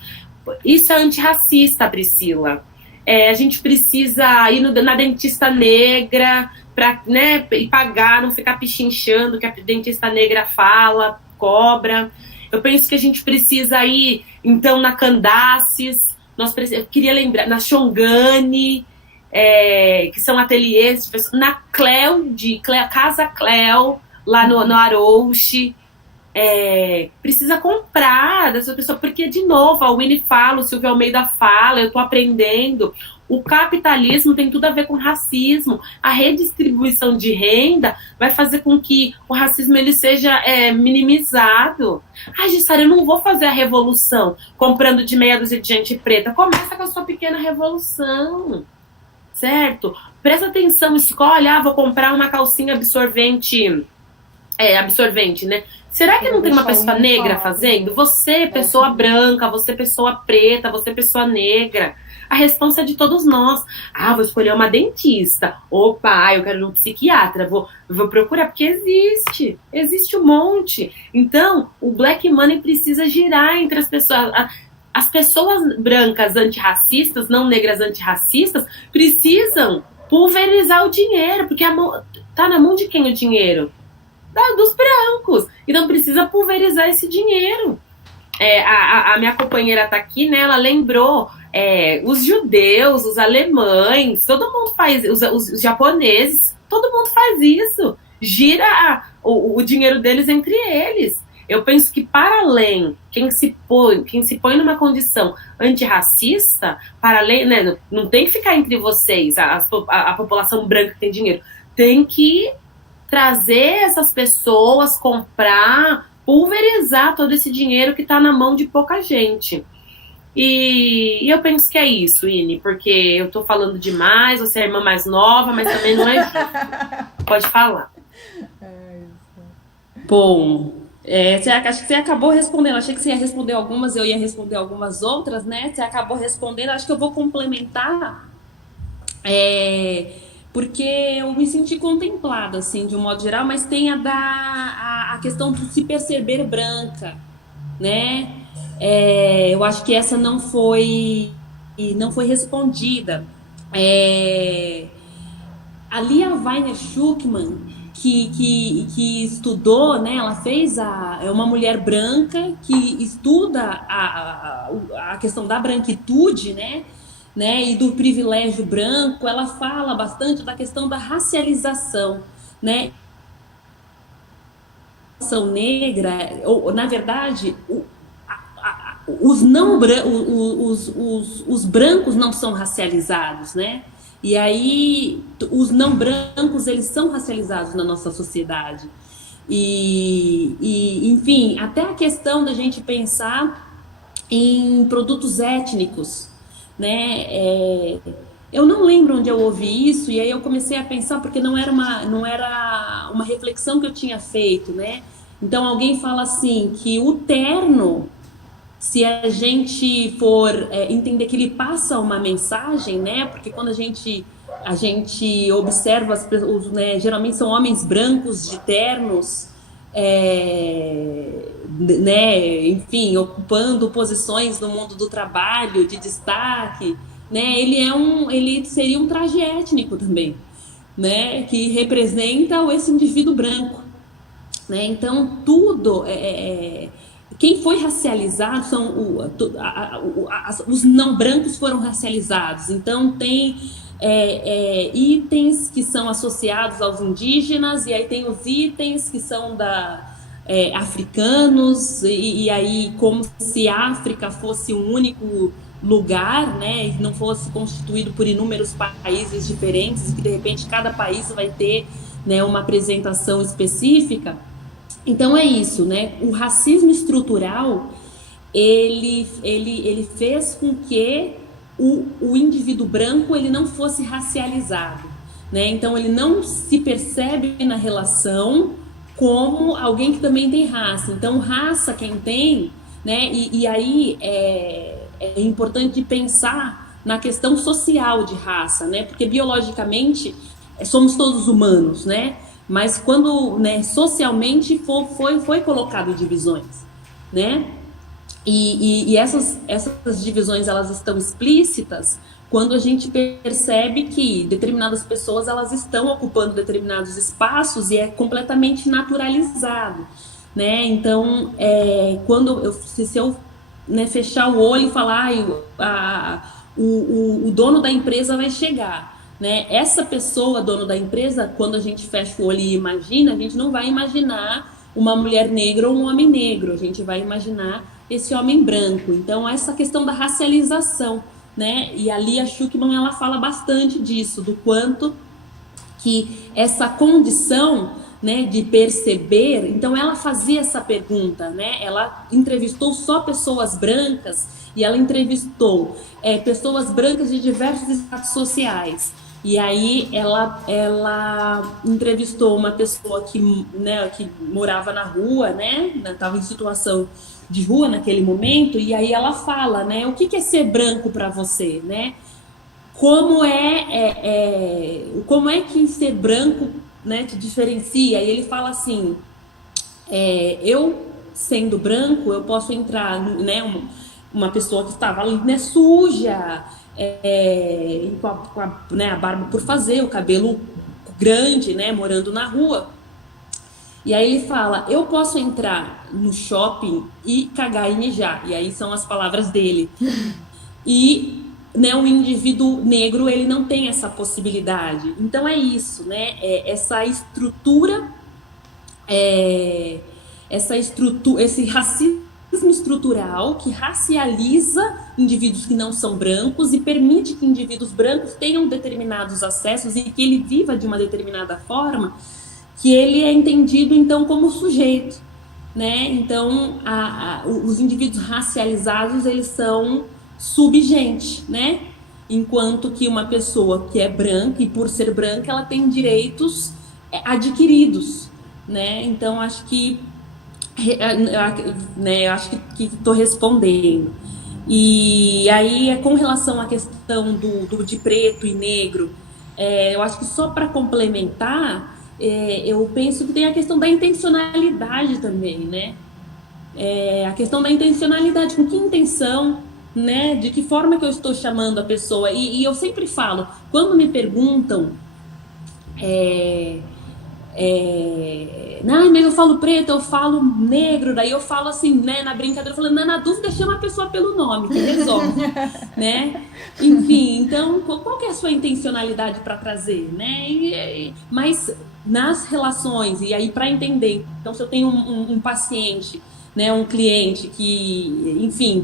Isso é antirracista, Priscila. A gente precisa ir na dentista negra pra, né, e pagar, não ficar pichinchando o que a dentista negra fala, cobra. Eu penso que a gente precisa ir, então, na Candaces, eu queria lembrar, na Xongani, que são ateliês, na Casa Cleo, lá no Arouche. Precisa comprar dessa pessoa, porque, de novo, a Winnie fala, o Silvio Almeida fala, eu tô aprendendo. O capitalismo tem tudo a ver com racismo. A redistribuição de renda vai fazer com que o racismo ele seja minimizado. Ai, Jussara, eu não vou fazer a revolução comprando de meia dúzia de gente preta. Começa com a sua pequena revolução, certo? Presta atenção, escolhe, vou comprar uma calcinha absorvente, né? Será que não tem uma pessoa negra fazendo? Você, pessoa branca, você, pessoa preta, você, pessoa negra. A responsa é de todos nós. Vou escolher uma dentista. Opa, eu quero ir um psiquiatra. Vou procurar, porque existe um monte. Então, o Black Money precisa girar entre as pessoas. As pessoas brancas antirracistas, não negras antirracistas, precisam pulverizar o dinheiro, porque tá na mão de quem o dinheiro? Dos brancos. Então precisa pulverizar esse dinheiro. A minha companheira tá aqui, né? Ela lembrou os judeus, os alemães, todo mundo faz, os japoneses, todo mundo faz isso. Gira o dinheiro deles entre eles. Eu penso que, para além, quem se põe numa condição antirracista, para além, né, não tem que ficar entre vocês, a população branca que tem dinheiro, tem que trazer essas pessoas, comprar, pulverizar todo esse dinheiro que está na mão de pouca gente. E eu penso que é isso, Ine, porque eu tô falando demais, você é a irmã mais nova, mas também não é justo. Pode falar. Bom, acho que você acabou respondendo. Achei que você ia responder algumas, eu ia responder algumas outras, né? Você acabou respondendo. Acho que eu vou complementar, porque eu me senti contemplada, assim, de um modo geral, mas tem a questão de se perceber branca, né? Eu acho que essa não foi respondida. A Lia Weiner Schuckmann, que estudou, né? Ela fez é uma mulher branca que estuda a questão da branquitude, né? E do privilégio branco. Ela fala bastante da questão da racialização, né? A raça negra, ou na verdade, os brancos não são racializados, né? E aí os não brancos, eles são racializados na nossa sociedade. Enfim, até a questão da gente pensar em produtos étnicos, né? Eu não lembro onde eu ouvi isso, e aí eu comecei a pensar, porque não era uma reflexão que eu tinha feito, né? Então alguém fala assim, que o terno, se a gente for entender que ele passa uma mensagem, né? Porque quando a gente observa as pessoas, né? Geralmente são homens brancos de ternos, né? Enfim, ocupando posições no mundo do trabalho de destaque, né? Ele seria um traje étnico também, né? Que representa esse indivíduo branco, né? Então tudo quem foi racializado são os não brancos foram racializados. Então tem itens que são associados aos indígenas, e aí tem os itens que são africanos, e aí como se a África fosse um único lugar, né, e não fosse constituído por inúmeros países diferentes, e que de repente cada país vai ter, né, uma apresentação específica. Então é isso, né? O racismo estrutural, ele fez com que o indivíduo branco ele não fosse racializado, né? Então ele não se percebe na relação como alguém que também tem raça. Então raça quem tem, né? E aí é importante pensar na questão social de raça, né? Porque biologicamente somos todos humanos, né? Mas quando, né, socialmente foi colocado divisões, né? E essas divisões, elas estão explícitas quando a gente percebe que determinadas pessoas, elas estão ocupando determinados espaços, e é completamente naturalizado, né? Então, se eu né, fechar o olho e falar, o dono da empresa vai chegar, né? Essa pessoa, dono da empresa, quando a gente fecha o olho e imagina, a gente não vai imaginar uma mulher negra ou um homem negro, a gente vai imaginar esse homem branco. Então essa questão da racialização, né? E a Lia Schuckman, ela fala bastante disso, do quanto que essa condição, né, de perceber, então ela fazia essa pergunta, né? Ela entrevistou só pessoas brancas e ela entrevistou pessoas brancas de diversos estratos sociais. E aí ela entrevistou uma pessoa né, que morava na rua, né? Estava em situação de rua naquele momento, e aí ela fala, né? O que é ser branco para você, né? Como que ser branco, né, te diferencia? E ele fala assim, eu sendo branco, eu posso entrar, né, uma pessoa que estava ali, né, suja, né, a barba por fazer, o cabelo grande, né, morando na rua. E aí ele fala, eu posso entrar no shopping e cagar e mijar. E aí são as palavras dele. E, né, um indivíduo negro, ele não tem essa possibilidade. Então é isso, né? Essa estrutura, esse racismo estrutural que racializa indivíduos que não são brancos e permite que indivíduos brancos tenham determinados acessos e que ele viva de uma determinada forma, que ele é entendido então como sujeito, né? Então os indivíduos racializados, eles são subgente, né? Enquanto que uma pessoa que é branca, e por ser branca ela tem direitos adquiridos, né? Então acho que né, eu acho que estou respondendo. E aí com relação à questão de preto e negro, eu acho que só para complementar, eu penso que tem a questão da intencionalidade também, né? A questão da intencionalidade, com que intenção, né? De que forma que eu estou chamando a pessoa? E eu sempre falo, quando me perguntam, mas eu falo preto, eu falo negro, daí eu falo assim, né, na brincadeira, falando, na dúvida, chama a pessoa pelo nome, que resolve, né? Enfim, então, qual que é a sua intencionalidade para trazer, né? Mas nas relações, e aí para entender, então se eu tenho um paciente, né, um cliente que, enfim,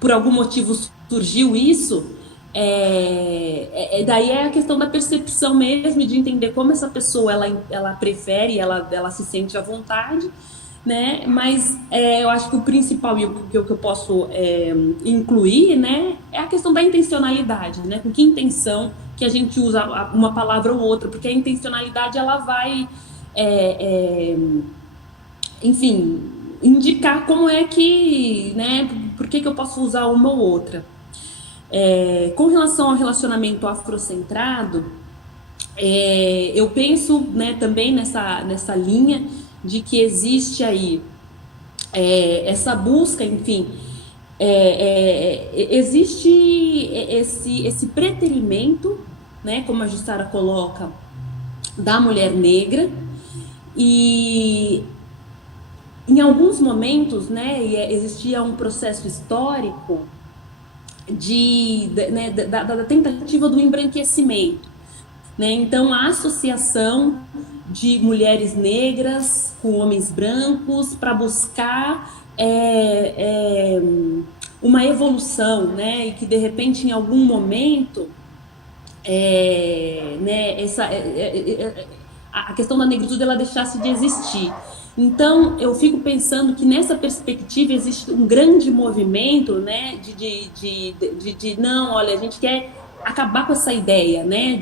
por algum motivo surgiu isso, daí é a questão da percepção mesmo, de entender como essa pessoa ela prefere, ela se sente à vontade, né? Mas eu acho que o principal e o que eu posso incluir, né, é a questão da intencionalidade, né? Com que intenção que a gente usa uma palavra ou outra, porque a intencionalidade ela vai enfim, indicar como é que, né, por que eu posso usar uma ou outra. Com relação ao relacionamento afrocentrado, eu penso, né, também nessa linha de que existe aí essa busca, enfim, existe esse preterimento, né, como a Jussara coloca, da mulher negra, e em alguns momentos, né, existia um processo histórico né, da tentativa do embranquecimento, né? Então a associação de mulheres negras com homens brancos para buscar uma evolução, né? E que de repente em algum momento né, a questão da negritude ela deixasse de existir. Então, eu fico pensando que nessa perspectiva existe um grande movimento, né, de não, olha, a gente quer acabar com essa ideia, né,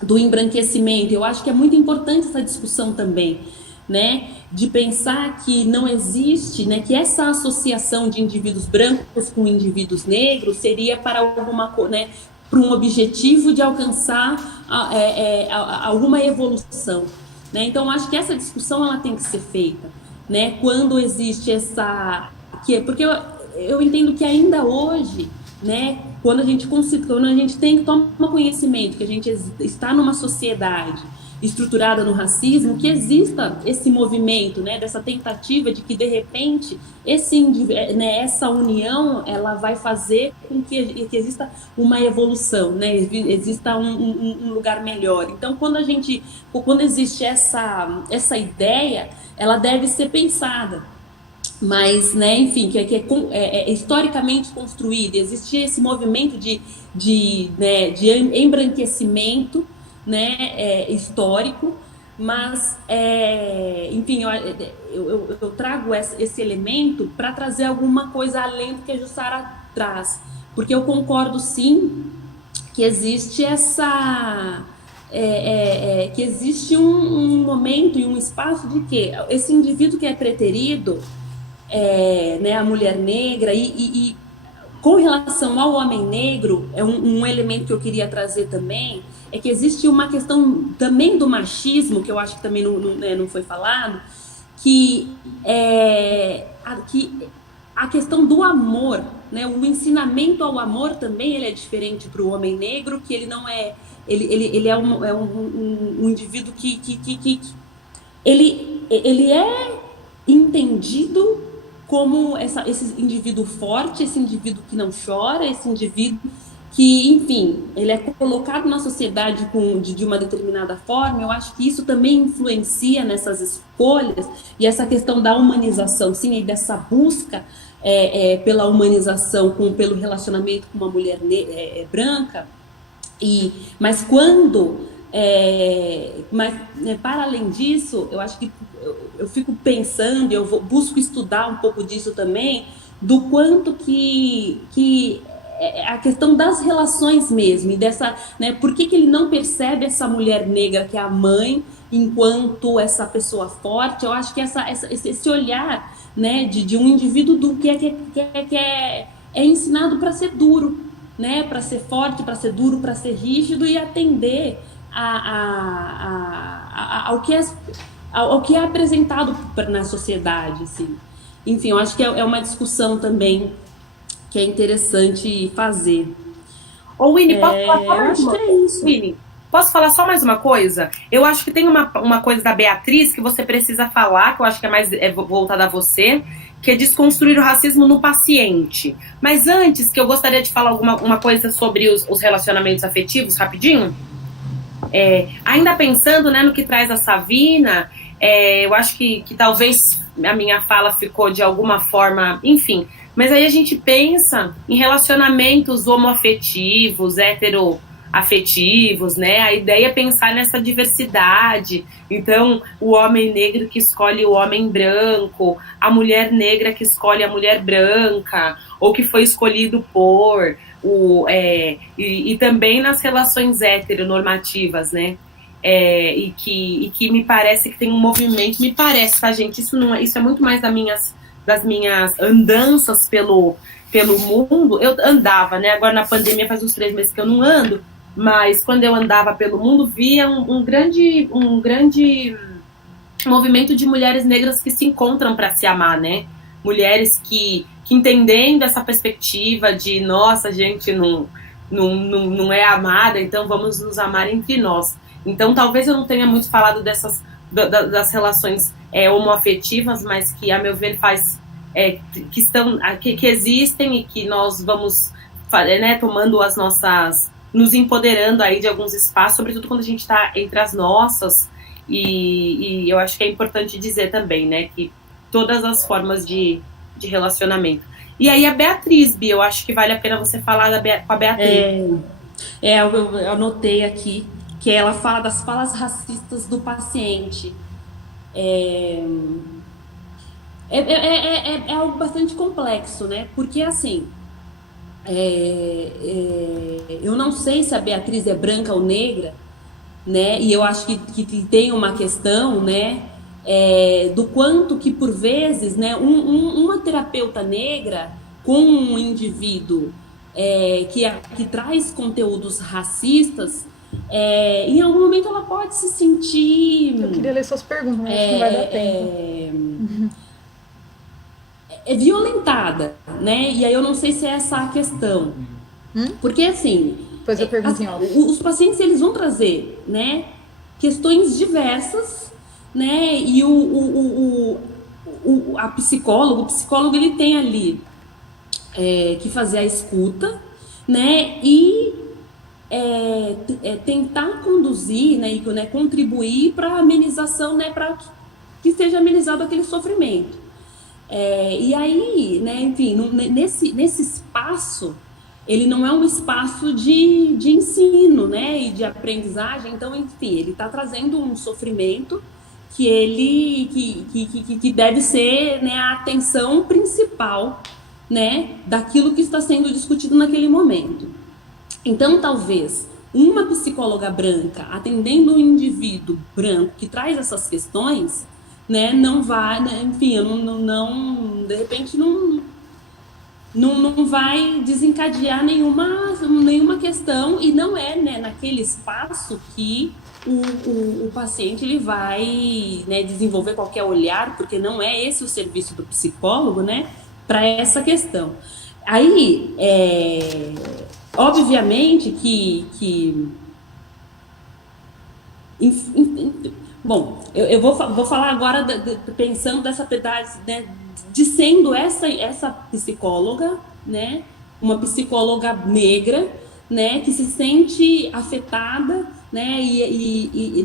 do embranquecimento. Eu acho que é muito importante essa discussão também, né, de pensar que não existe, né, que essa associação de indivíduos brancos com indivíduos negros seria para alguma coisa, né, para um objetivo de alcançar alguma evolução. Né? Então, acho que essa discussão ela tem que ser feita, né? Quando existe porque eu entendo que ainda hoje, né? Quando a gente tem que tomar conhecimento que a gente está numa sociedade estruturada no racismo, que exista esse movimento, né? Dessa tentativa de que de repente essa união ela vai fazer com que exista uma evolução, né? Exista um lugar melhor. Então, quando existe essa ideia, ela deve ser pensada, mas, né, enfim, é historicamente construído. Existia esse movimento né, de embranquecimento, né, histórico, mas, enfim, eu trago esse elemento para trazer alguma coisa além do que a Jussara traz, porque eu concordo, sim, que existe que existe um momento e um espaço de que esse indivíduo que é preterido, né, a mulher negra, e com relação ao homem negro, um elemento que eu queria trazer também, é que existe uma questão também do machismo, que eu acho que também não foi falado, que a questão do amor, né, o ensinamento ao amor também ele é diferente para o homem negro, que ele não é... Ele é um indivíduo que ele é entendido como esse indivíduo forte, esse indivíduo que não chora, esse indivíduo que, enfim, ele é colocado na sociedade de uma determinada forma. Eu acho que isso também influencia nessas escolhas, e essa questão da humanização, sim, e dessa busca pela humanização, pelo relacionamento com uma mulher branca. Mas para além disso, eu acho que eu fico pensando, busco estudar um pouco disso também, do quanto que a questão das relações mesmo, e dessa, né, por que ele não percebe essa mulher negra que é a mãe enquanto essa pessoa forte. Eu acho que esse olhar, né, de um indivíduo que é ensinado para ser duro, né, para ser forte, para ser duro, para ser rígido e atender ao que é apresentado na sociedade, assim. Enfim, eu acho que é uma discussão também que é interessante fazer. Ô, Winnie, posso falar só mais uma coisa? Winnie, posso falar só mais uma coisa? Eu acho que tem uma coisa da Beatriz que você precisa falar, que eu acho que é mais voltada a você, que é desconstruir o racismo no paciente. Mas antes, que eu gostaria de falar uma coisa sobre os relacionamentos afetivos, rapidinho. Ainda pensando, né, no que traz a Savina, eu acho que talvez a minha fala ficou de alguma forma, enfim. Mas aí a gente pensa em relacionamentos homoafetivos, heteroafetivos, né? A ideia é pensar nessa diversidade. Então, o homem negro que escolhe o homem branco, a mulher negra que escolhe a mulher branca, ou que foi escolhido por... e também nas relações heteronormativas, né? E que me parece que tem um movimento, me parece, tá, gente? Isso é muito mais das minhas andanças pelo mundo. Eu andava, né? Agora na pandemia faz uns 3 meses que eu não ando, mas quando eu andava pelo mundo, via um grande movimento de mulheres negras que se encontram para se amar, né? Mulheres que entendendo essa perspectiva de nossa, a gente não é amada, então vamos nos amar entre nós. Então talvez eu não tenha muito falado das relações homoafetivas, mas que, a meu ver, que existem e que nós vamos, né, tomando as nossas, nos empoderando aí de alguns espaços, sobretudo quando a gente está entre as nossas, e eu acho que é importante dizer também, né, que todas as formas de relacionamento. E aí a Beatriz, Bia, eu acho que vale a pena você falar com a Beatriz. Eu anotei aqui que ela fala das falas racistas do paciente. É algo bastante complexo, né? Porque, assim, eu não sei se a Beatriz é branca ou negra, né? E eu acho que tem uma questão, né? Do quanto que, por vezes, né, uma terapeuta negra com um indivíduo que traz conteúdos racistas, em algum momento ela pode se sentir... Eu queria ler suas perguntas, mas acho que não vai dar tempo. Violentada, né? E aí eu não sei se é essa a questão. Porque, assim... Pois eu pergunto os pacientes, eles vão trazer, né, questões diversas, né? E o psicólogo, ele tem ali que fazer a escuta, né? E tentar conduzir, né, e, né, contribuir para a amenização, né, para que seja amenizado aquele sofrimento. E aí, né, enfim, nesse espaço, ele não é um espaço de ensino, né, e de aprendizagem. Então, enfim, ele está trazendo um sofrimento que deve ser, né, a atenção principal, né, daquilo que está sendo discutido naquele momento. Então, talvez uma psicóloga branca atendendo um indivíduo branco que traz essas questões, né, não vai, né, enfim, eu de repente não vai desencadear nenhuma questão, e não é, né, naquele espaço que o paciente ele vai, né, desenvolver qualquer olhar, porque não é esse o serviço do psicólogo, né, para essa questão. Aí, obviamente bom, eu vou falar agora pensando dessa pedaço, né, de sendo essa psicóloga, né, uma psicóloga negra, né, que se sente afetada, né,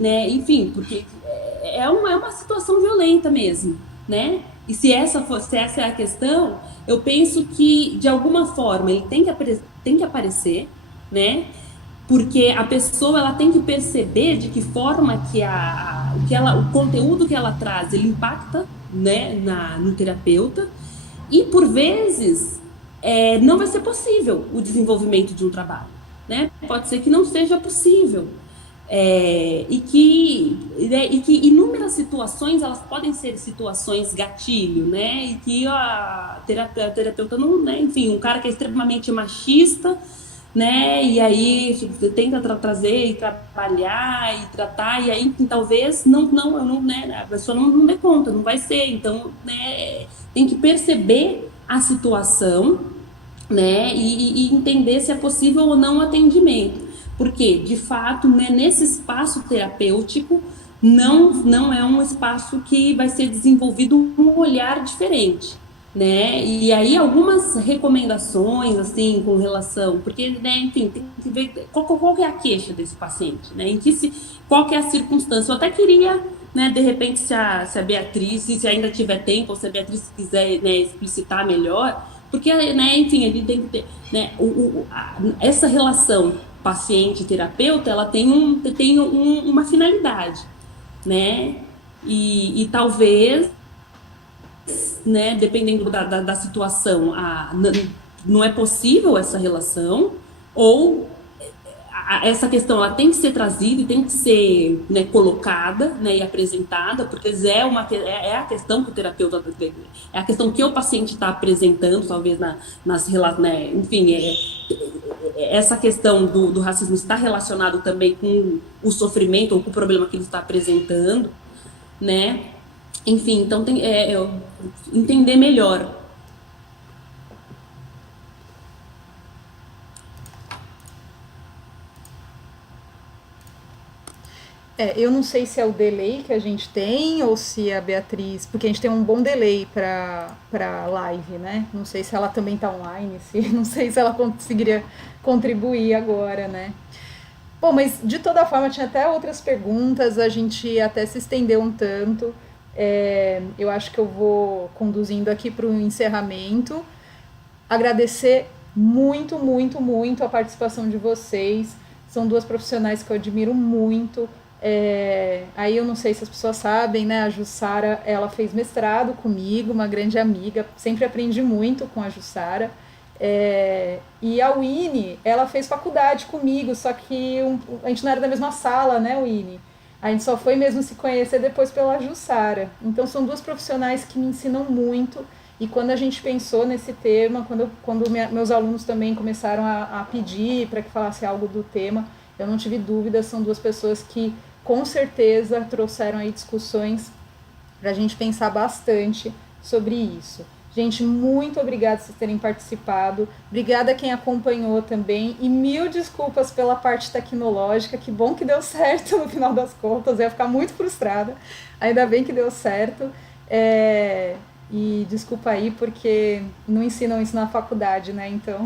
né, enfim, porque é uma situação violenta mesmo, né? E se essa é a questão, eu penso que de alguma forma ele tem que aparecer, né? Porque a pessoa ela tem que perceber de que forma que o conteúdo que ela traz ele impacta, né, no terapeuta, e por vezes não vai ser possível o desenvolvimento de um trabalho, né? Pode ser que não seja possível, e que inúmeras situações elas podem ser situações gatilho, né? E que a terapeuta não, né? Enfim, um cara que é extremamente machista, né? E aí tenta trazer e trabalhar e tratar, e aí talvez não, né? A pessoa não dê conta, não vai ser. Então, né? Tem que perceber a situação, né? E entender se é possível ou não o atendimento, porque de fato, né, nesse espaço terapêutico não é um espaço que vai ser desenvolvido um olhar diferente, né? E aí algumas recomendações assim com relação, porque, né, enfim, tem que ver qual é a queixa desse paciente, né? Qual que é a circunstância. Eu até queria, né, de repente, se a Beatriz, se ainda tiver tempo, ou se a Beatriz quiser, né, explicitar melhor, porque, né, enfim, ele tem que ter, né, essa relação paciente-terapeuta, ela tem uma finalidade, né? E talvez, né, dependendo da situação, não é possível essa relação, ou essa questão ela tem que ser trazida e tem que ser, né, colocada, né, e apresentada, porque é a questão que o terapeuta, é a questão que o paciente está apresentando, talvez nas relações, né, enfim, essa questão do racismo está relacionado também com o sofrimento ou com o problema que ele está apresentando, né? Enfim, então entender melhor. Eu não sei se é o delay que a gente tem ou se a Beatriz, porque a gente tem um bom delay para live, né? Não sei se ela também está online, não sei se ela conseguiria contribuir agora, né? Bom, mas de toda forma tinha até outras perguntas, a gente até se estendeu um tanto. Eu acho que eu vou conduzindo aqui para o encerramento. Agradecer muito, muito, muito a participação de vocês. São duas profissionais que eu admiro muito. Aí eu não sei se as pessoas sabem, né? A Jussara, ela fez mestrado comigo, uma grande amiga, sempre aprendi muito com a Jussara. E a Winnie, ela fez faculdade comigo, só que a gente não era da mesma sala, né, Winnie? A gente só foi mesmo se conhecer depois pela Jussara. Então são duas profissionais que me ensinam muito. E quando a gente pensou nesse tema, quando meus alunos também começaram a pedir para que falasse algo do tema, eu não tive dúvida, são duas pessoas que com certeza trouxeram aí discussões para a gente pensar bastante sobre isso. Gente, muito obrigada por vocês terem participado, obrigada a quem acompanhou também, e mil desculpas pela parte tecnológica, que bom que deu certo no final das contas, eu ia ficar muito frustrada, ainda bem que deu certo, e desculpa aí porque não ensinam isso na faculdade, né, então...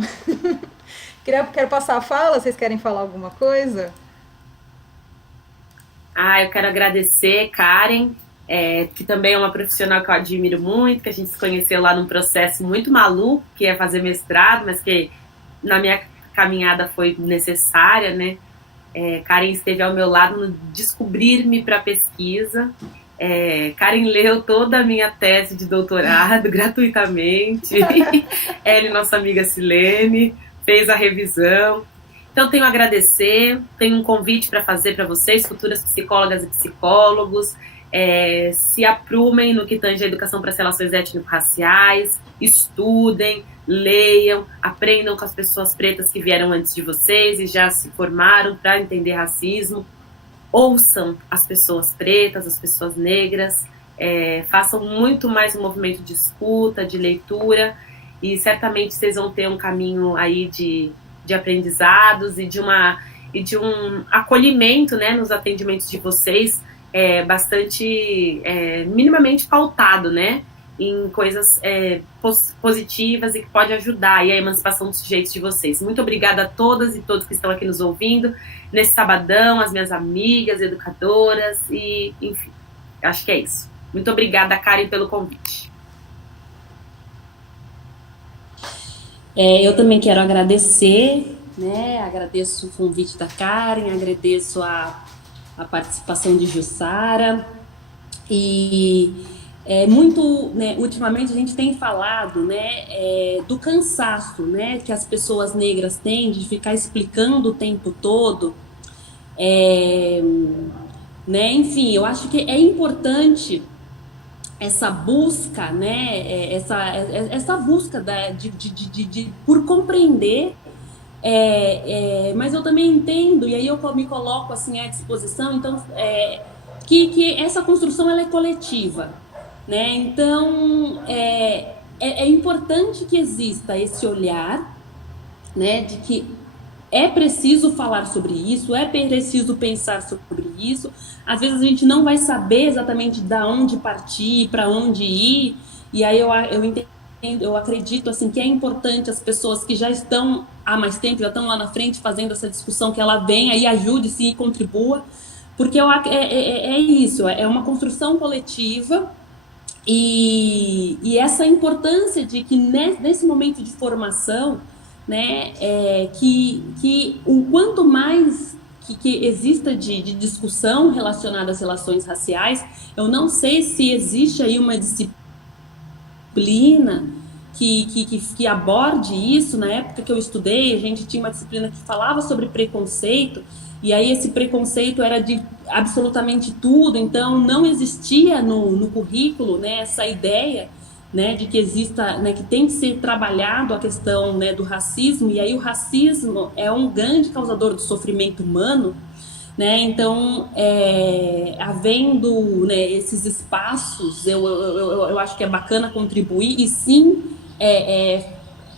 Quero passar a fala, vocês querem falar alguma coisa? Eu quero agradecer, Karen, que também é uma profissional que eu admiro muito, que a gente se conheceu lá num processo muito maluco, que é fazer mestrado, mas que na minha caminhada foi necessária, né? Karen esteve ao meu lado no descobrir-me para pesquisa. Karen leu toda a minha tese de doutorado gratuitamente. Ela e nossa amiga Silene fez a revisão. Então, tenho a agradecer, tenho um convite para fazer para vocês, futuras psicólogas e psicólogos, se aprumem no que tange a educação para as relações étnico-raciais, estudem, leiam, aprendam com as pessoas pretas que vieram antes de vocês e já se formaram para entender racismo, ouçam as pessoas pretas, as pessoas negras, façam muito mais um movimento de escuta, de leitura, e certamente vocês vão ter um caminho aí de aprendizados e de um acolhimento, né, nos atendimentos de vocês, bastante minimamente pautado, né, em coisas positivas e que pode ajudar aí a emancipação dos sujeitos de vocês. Muito obrigada a todas e todos que estão aqui nos ouvindo nesse sabadão, as minhas amigas, educadoras e, enfim, acho que é isso. Muito obrigada, Karen, pelo convite. Eu também quero agradecer, né? Agradeço o convite da Karen, agradeço a participação de Jussara e muito, né, ultimamente a gente tem falado, né, do cansaço, né, que as pessoas negras têm de ficar explicando o tempo todo, né, enfim, eu acho que é importante essa busca, né, essa busca por compreender, mas eu também entendo, e aí eu me coloco assim à disposição, então, que essa construção ela é coletiva, né, então é importante que exista esse olhar, né, de que é preciso falar sobre isso, é preciso pensar sobre isso. Às vezes a gente não vai saber exatamente de onde partir, para onde ir, e aí eu entendo, eu acredito assim, que é importante as pessoas que já estão há mais tempo, já estão lá na frente fazendo essa discussão, que ela venha e ajude-se e contribua, porque é isso, é uma construção coletiva, e essa importância de que nesse momento de formação, né, que o quanto mais que exista de discussão relacionada às relações raciais, eu não sei se existe aí uma disciplina que aborde isso. Na época que eu estudei, a gente tinha uma disciplina que falava sobre preconceito, e aí esse preconceito era de absolutamente tudo, então não existia no currículo, né, essa ideia, né, de que exista, né, que tem que ser trabalhado a questão, né, do racismo, e aí o racismo é um grande causador do sofrimento humano, né, então havendo, né, esses espaços, eu acho que é bacana contribuir, e sim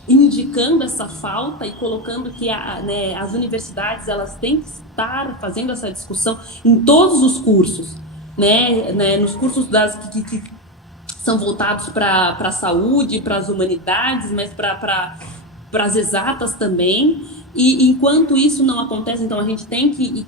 indicando essa falta e colocando que né, as universidades elas têm que estar fazendo essa discussão em todos os cursos, né, nos cursos que são voltados para a saúde, para as humanidades, mas para as exatas também. E enquanto isso não acontece, então a gente tem que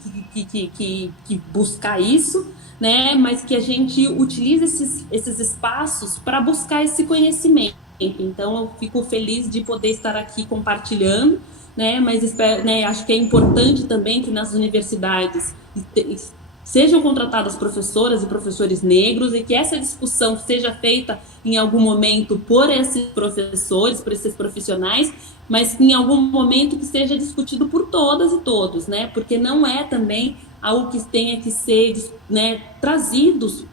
buscar isso, né? Mas que a gente utilize esses espaços para buscar esse conhecimento. Então eu fico feliz de poder estar aqui compartilhando, né? Mas espero, né, acho que é importante também que nas universidades sejam contratadas professoras e professores negros, e que essa discussão seja feita em algum momento por esses professores, por esses profissionais, mas que em algum momento que seja discutido por todas e todos, né? Porque não é também algo que tenha que ser, né, trazidos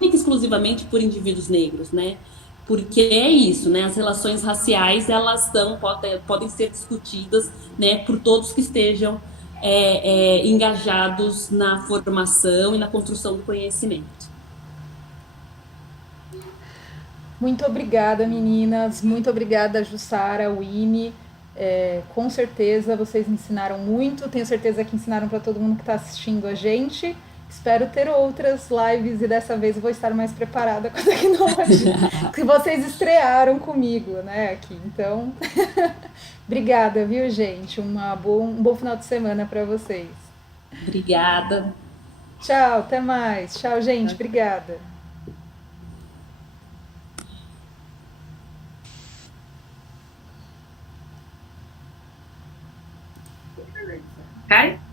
exclusivamente por indivíduos negros, né? Porque é isso, né? As relações raciais, elas podem ser discutidas, né, por todos que estejam engajados na formação e na construção do conhecimento. Muito obrigada, meninas. Muito obrigada, Jussara, Winnie. Com certeza vocês ensinaram muito. Tenho certeza que ensinaram para todo mundo que está assistindo a gente. Espero ter outras lives e dessa vez eu vou estar mais preparada com a tecnologia. Que vocês estrearam comigo, né, aqui. Então, obrigada, viu, gente? Um bom final de semana para vocês. Obrigada. Tchau, até mais. Tchau, gente. Obrigada. Ok?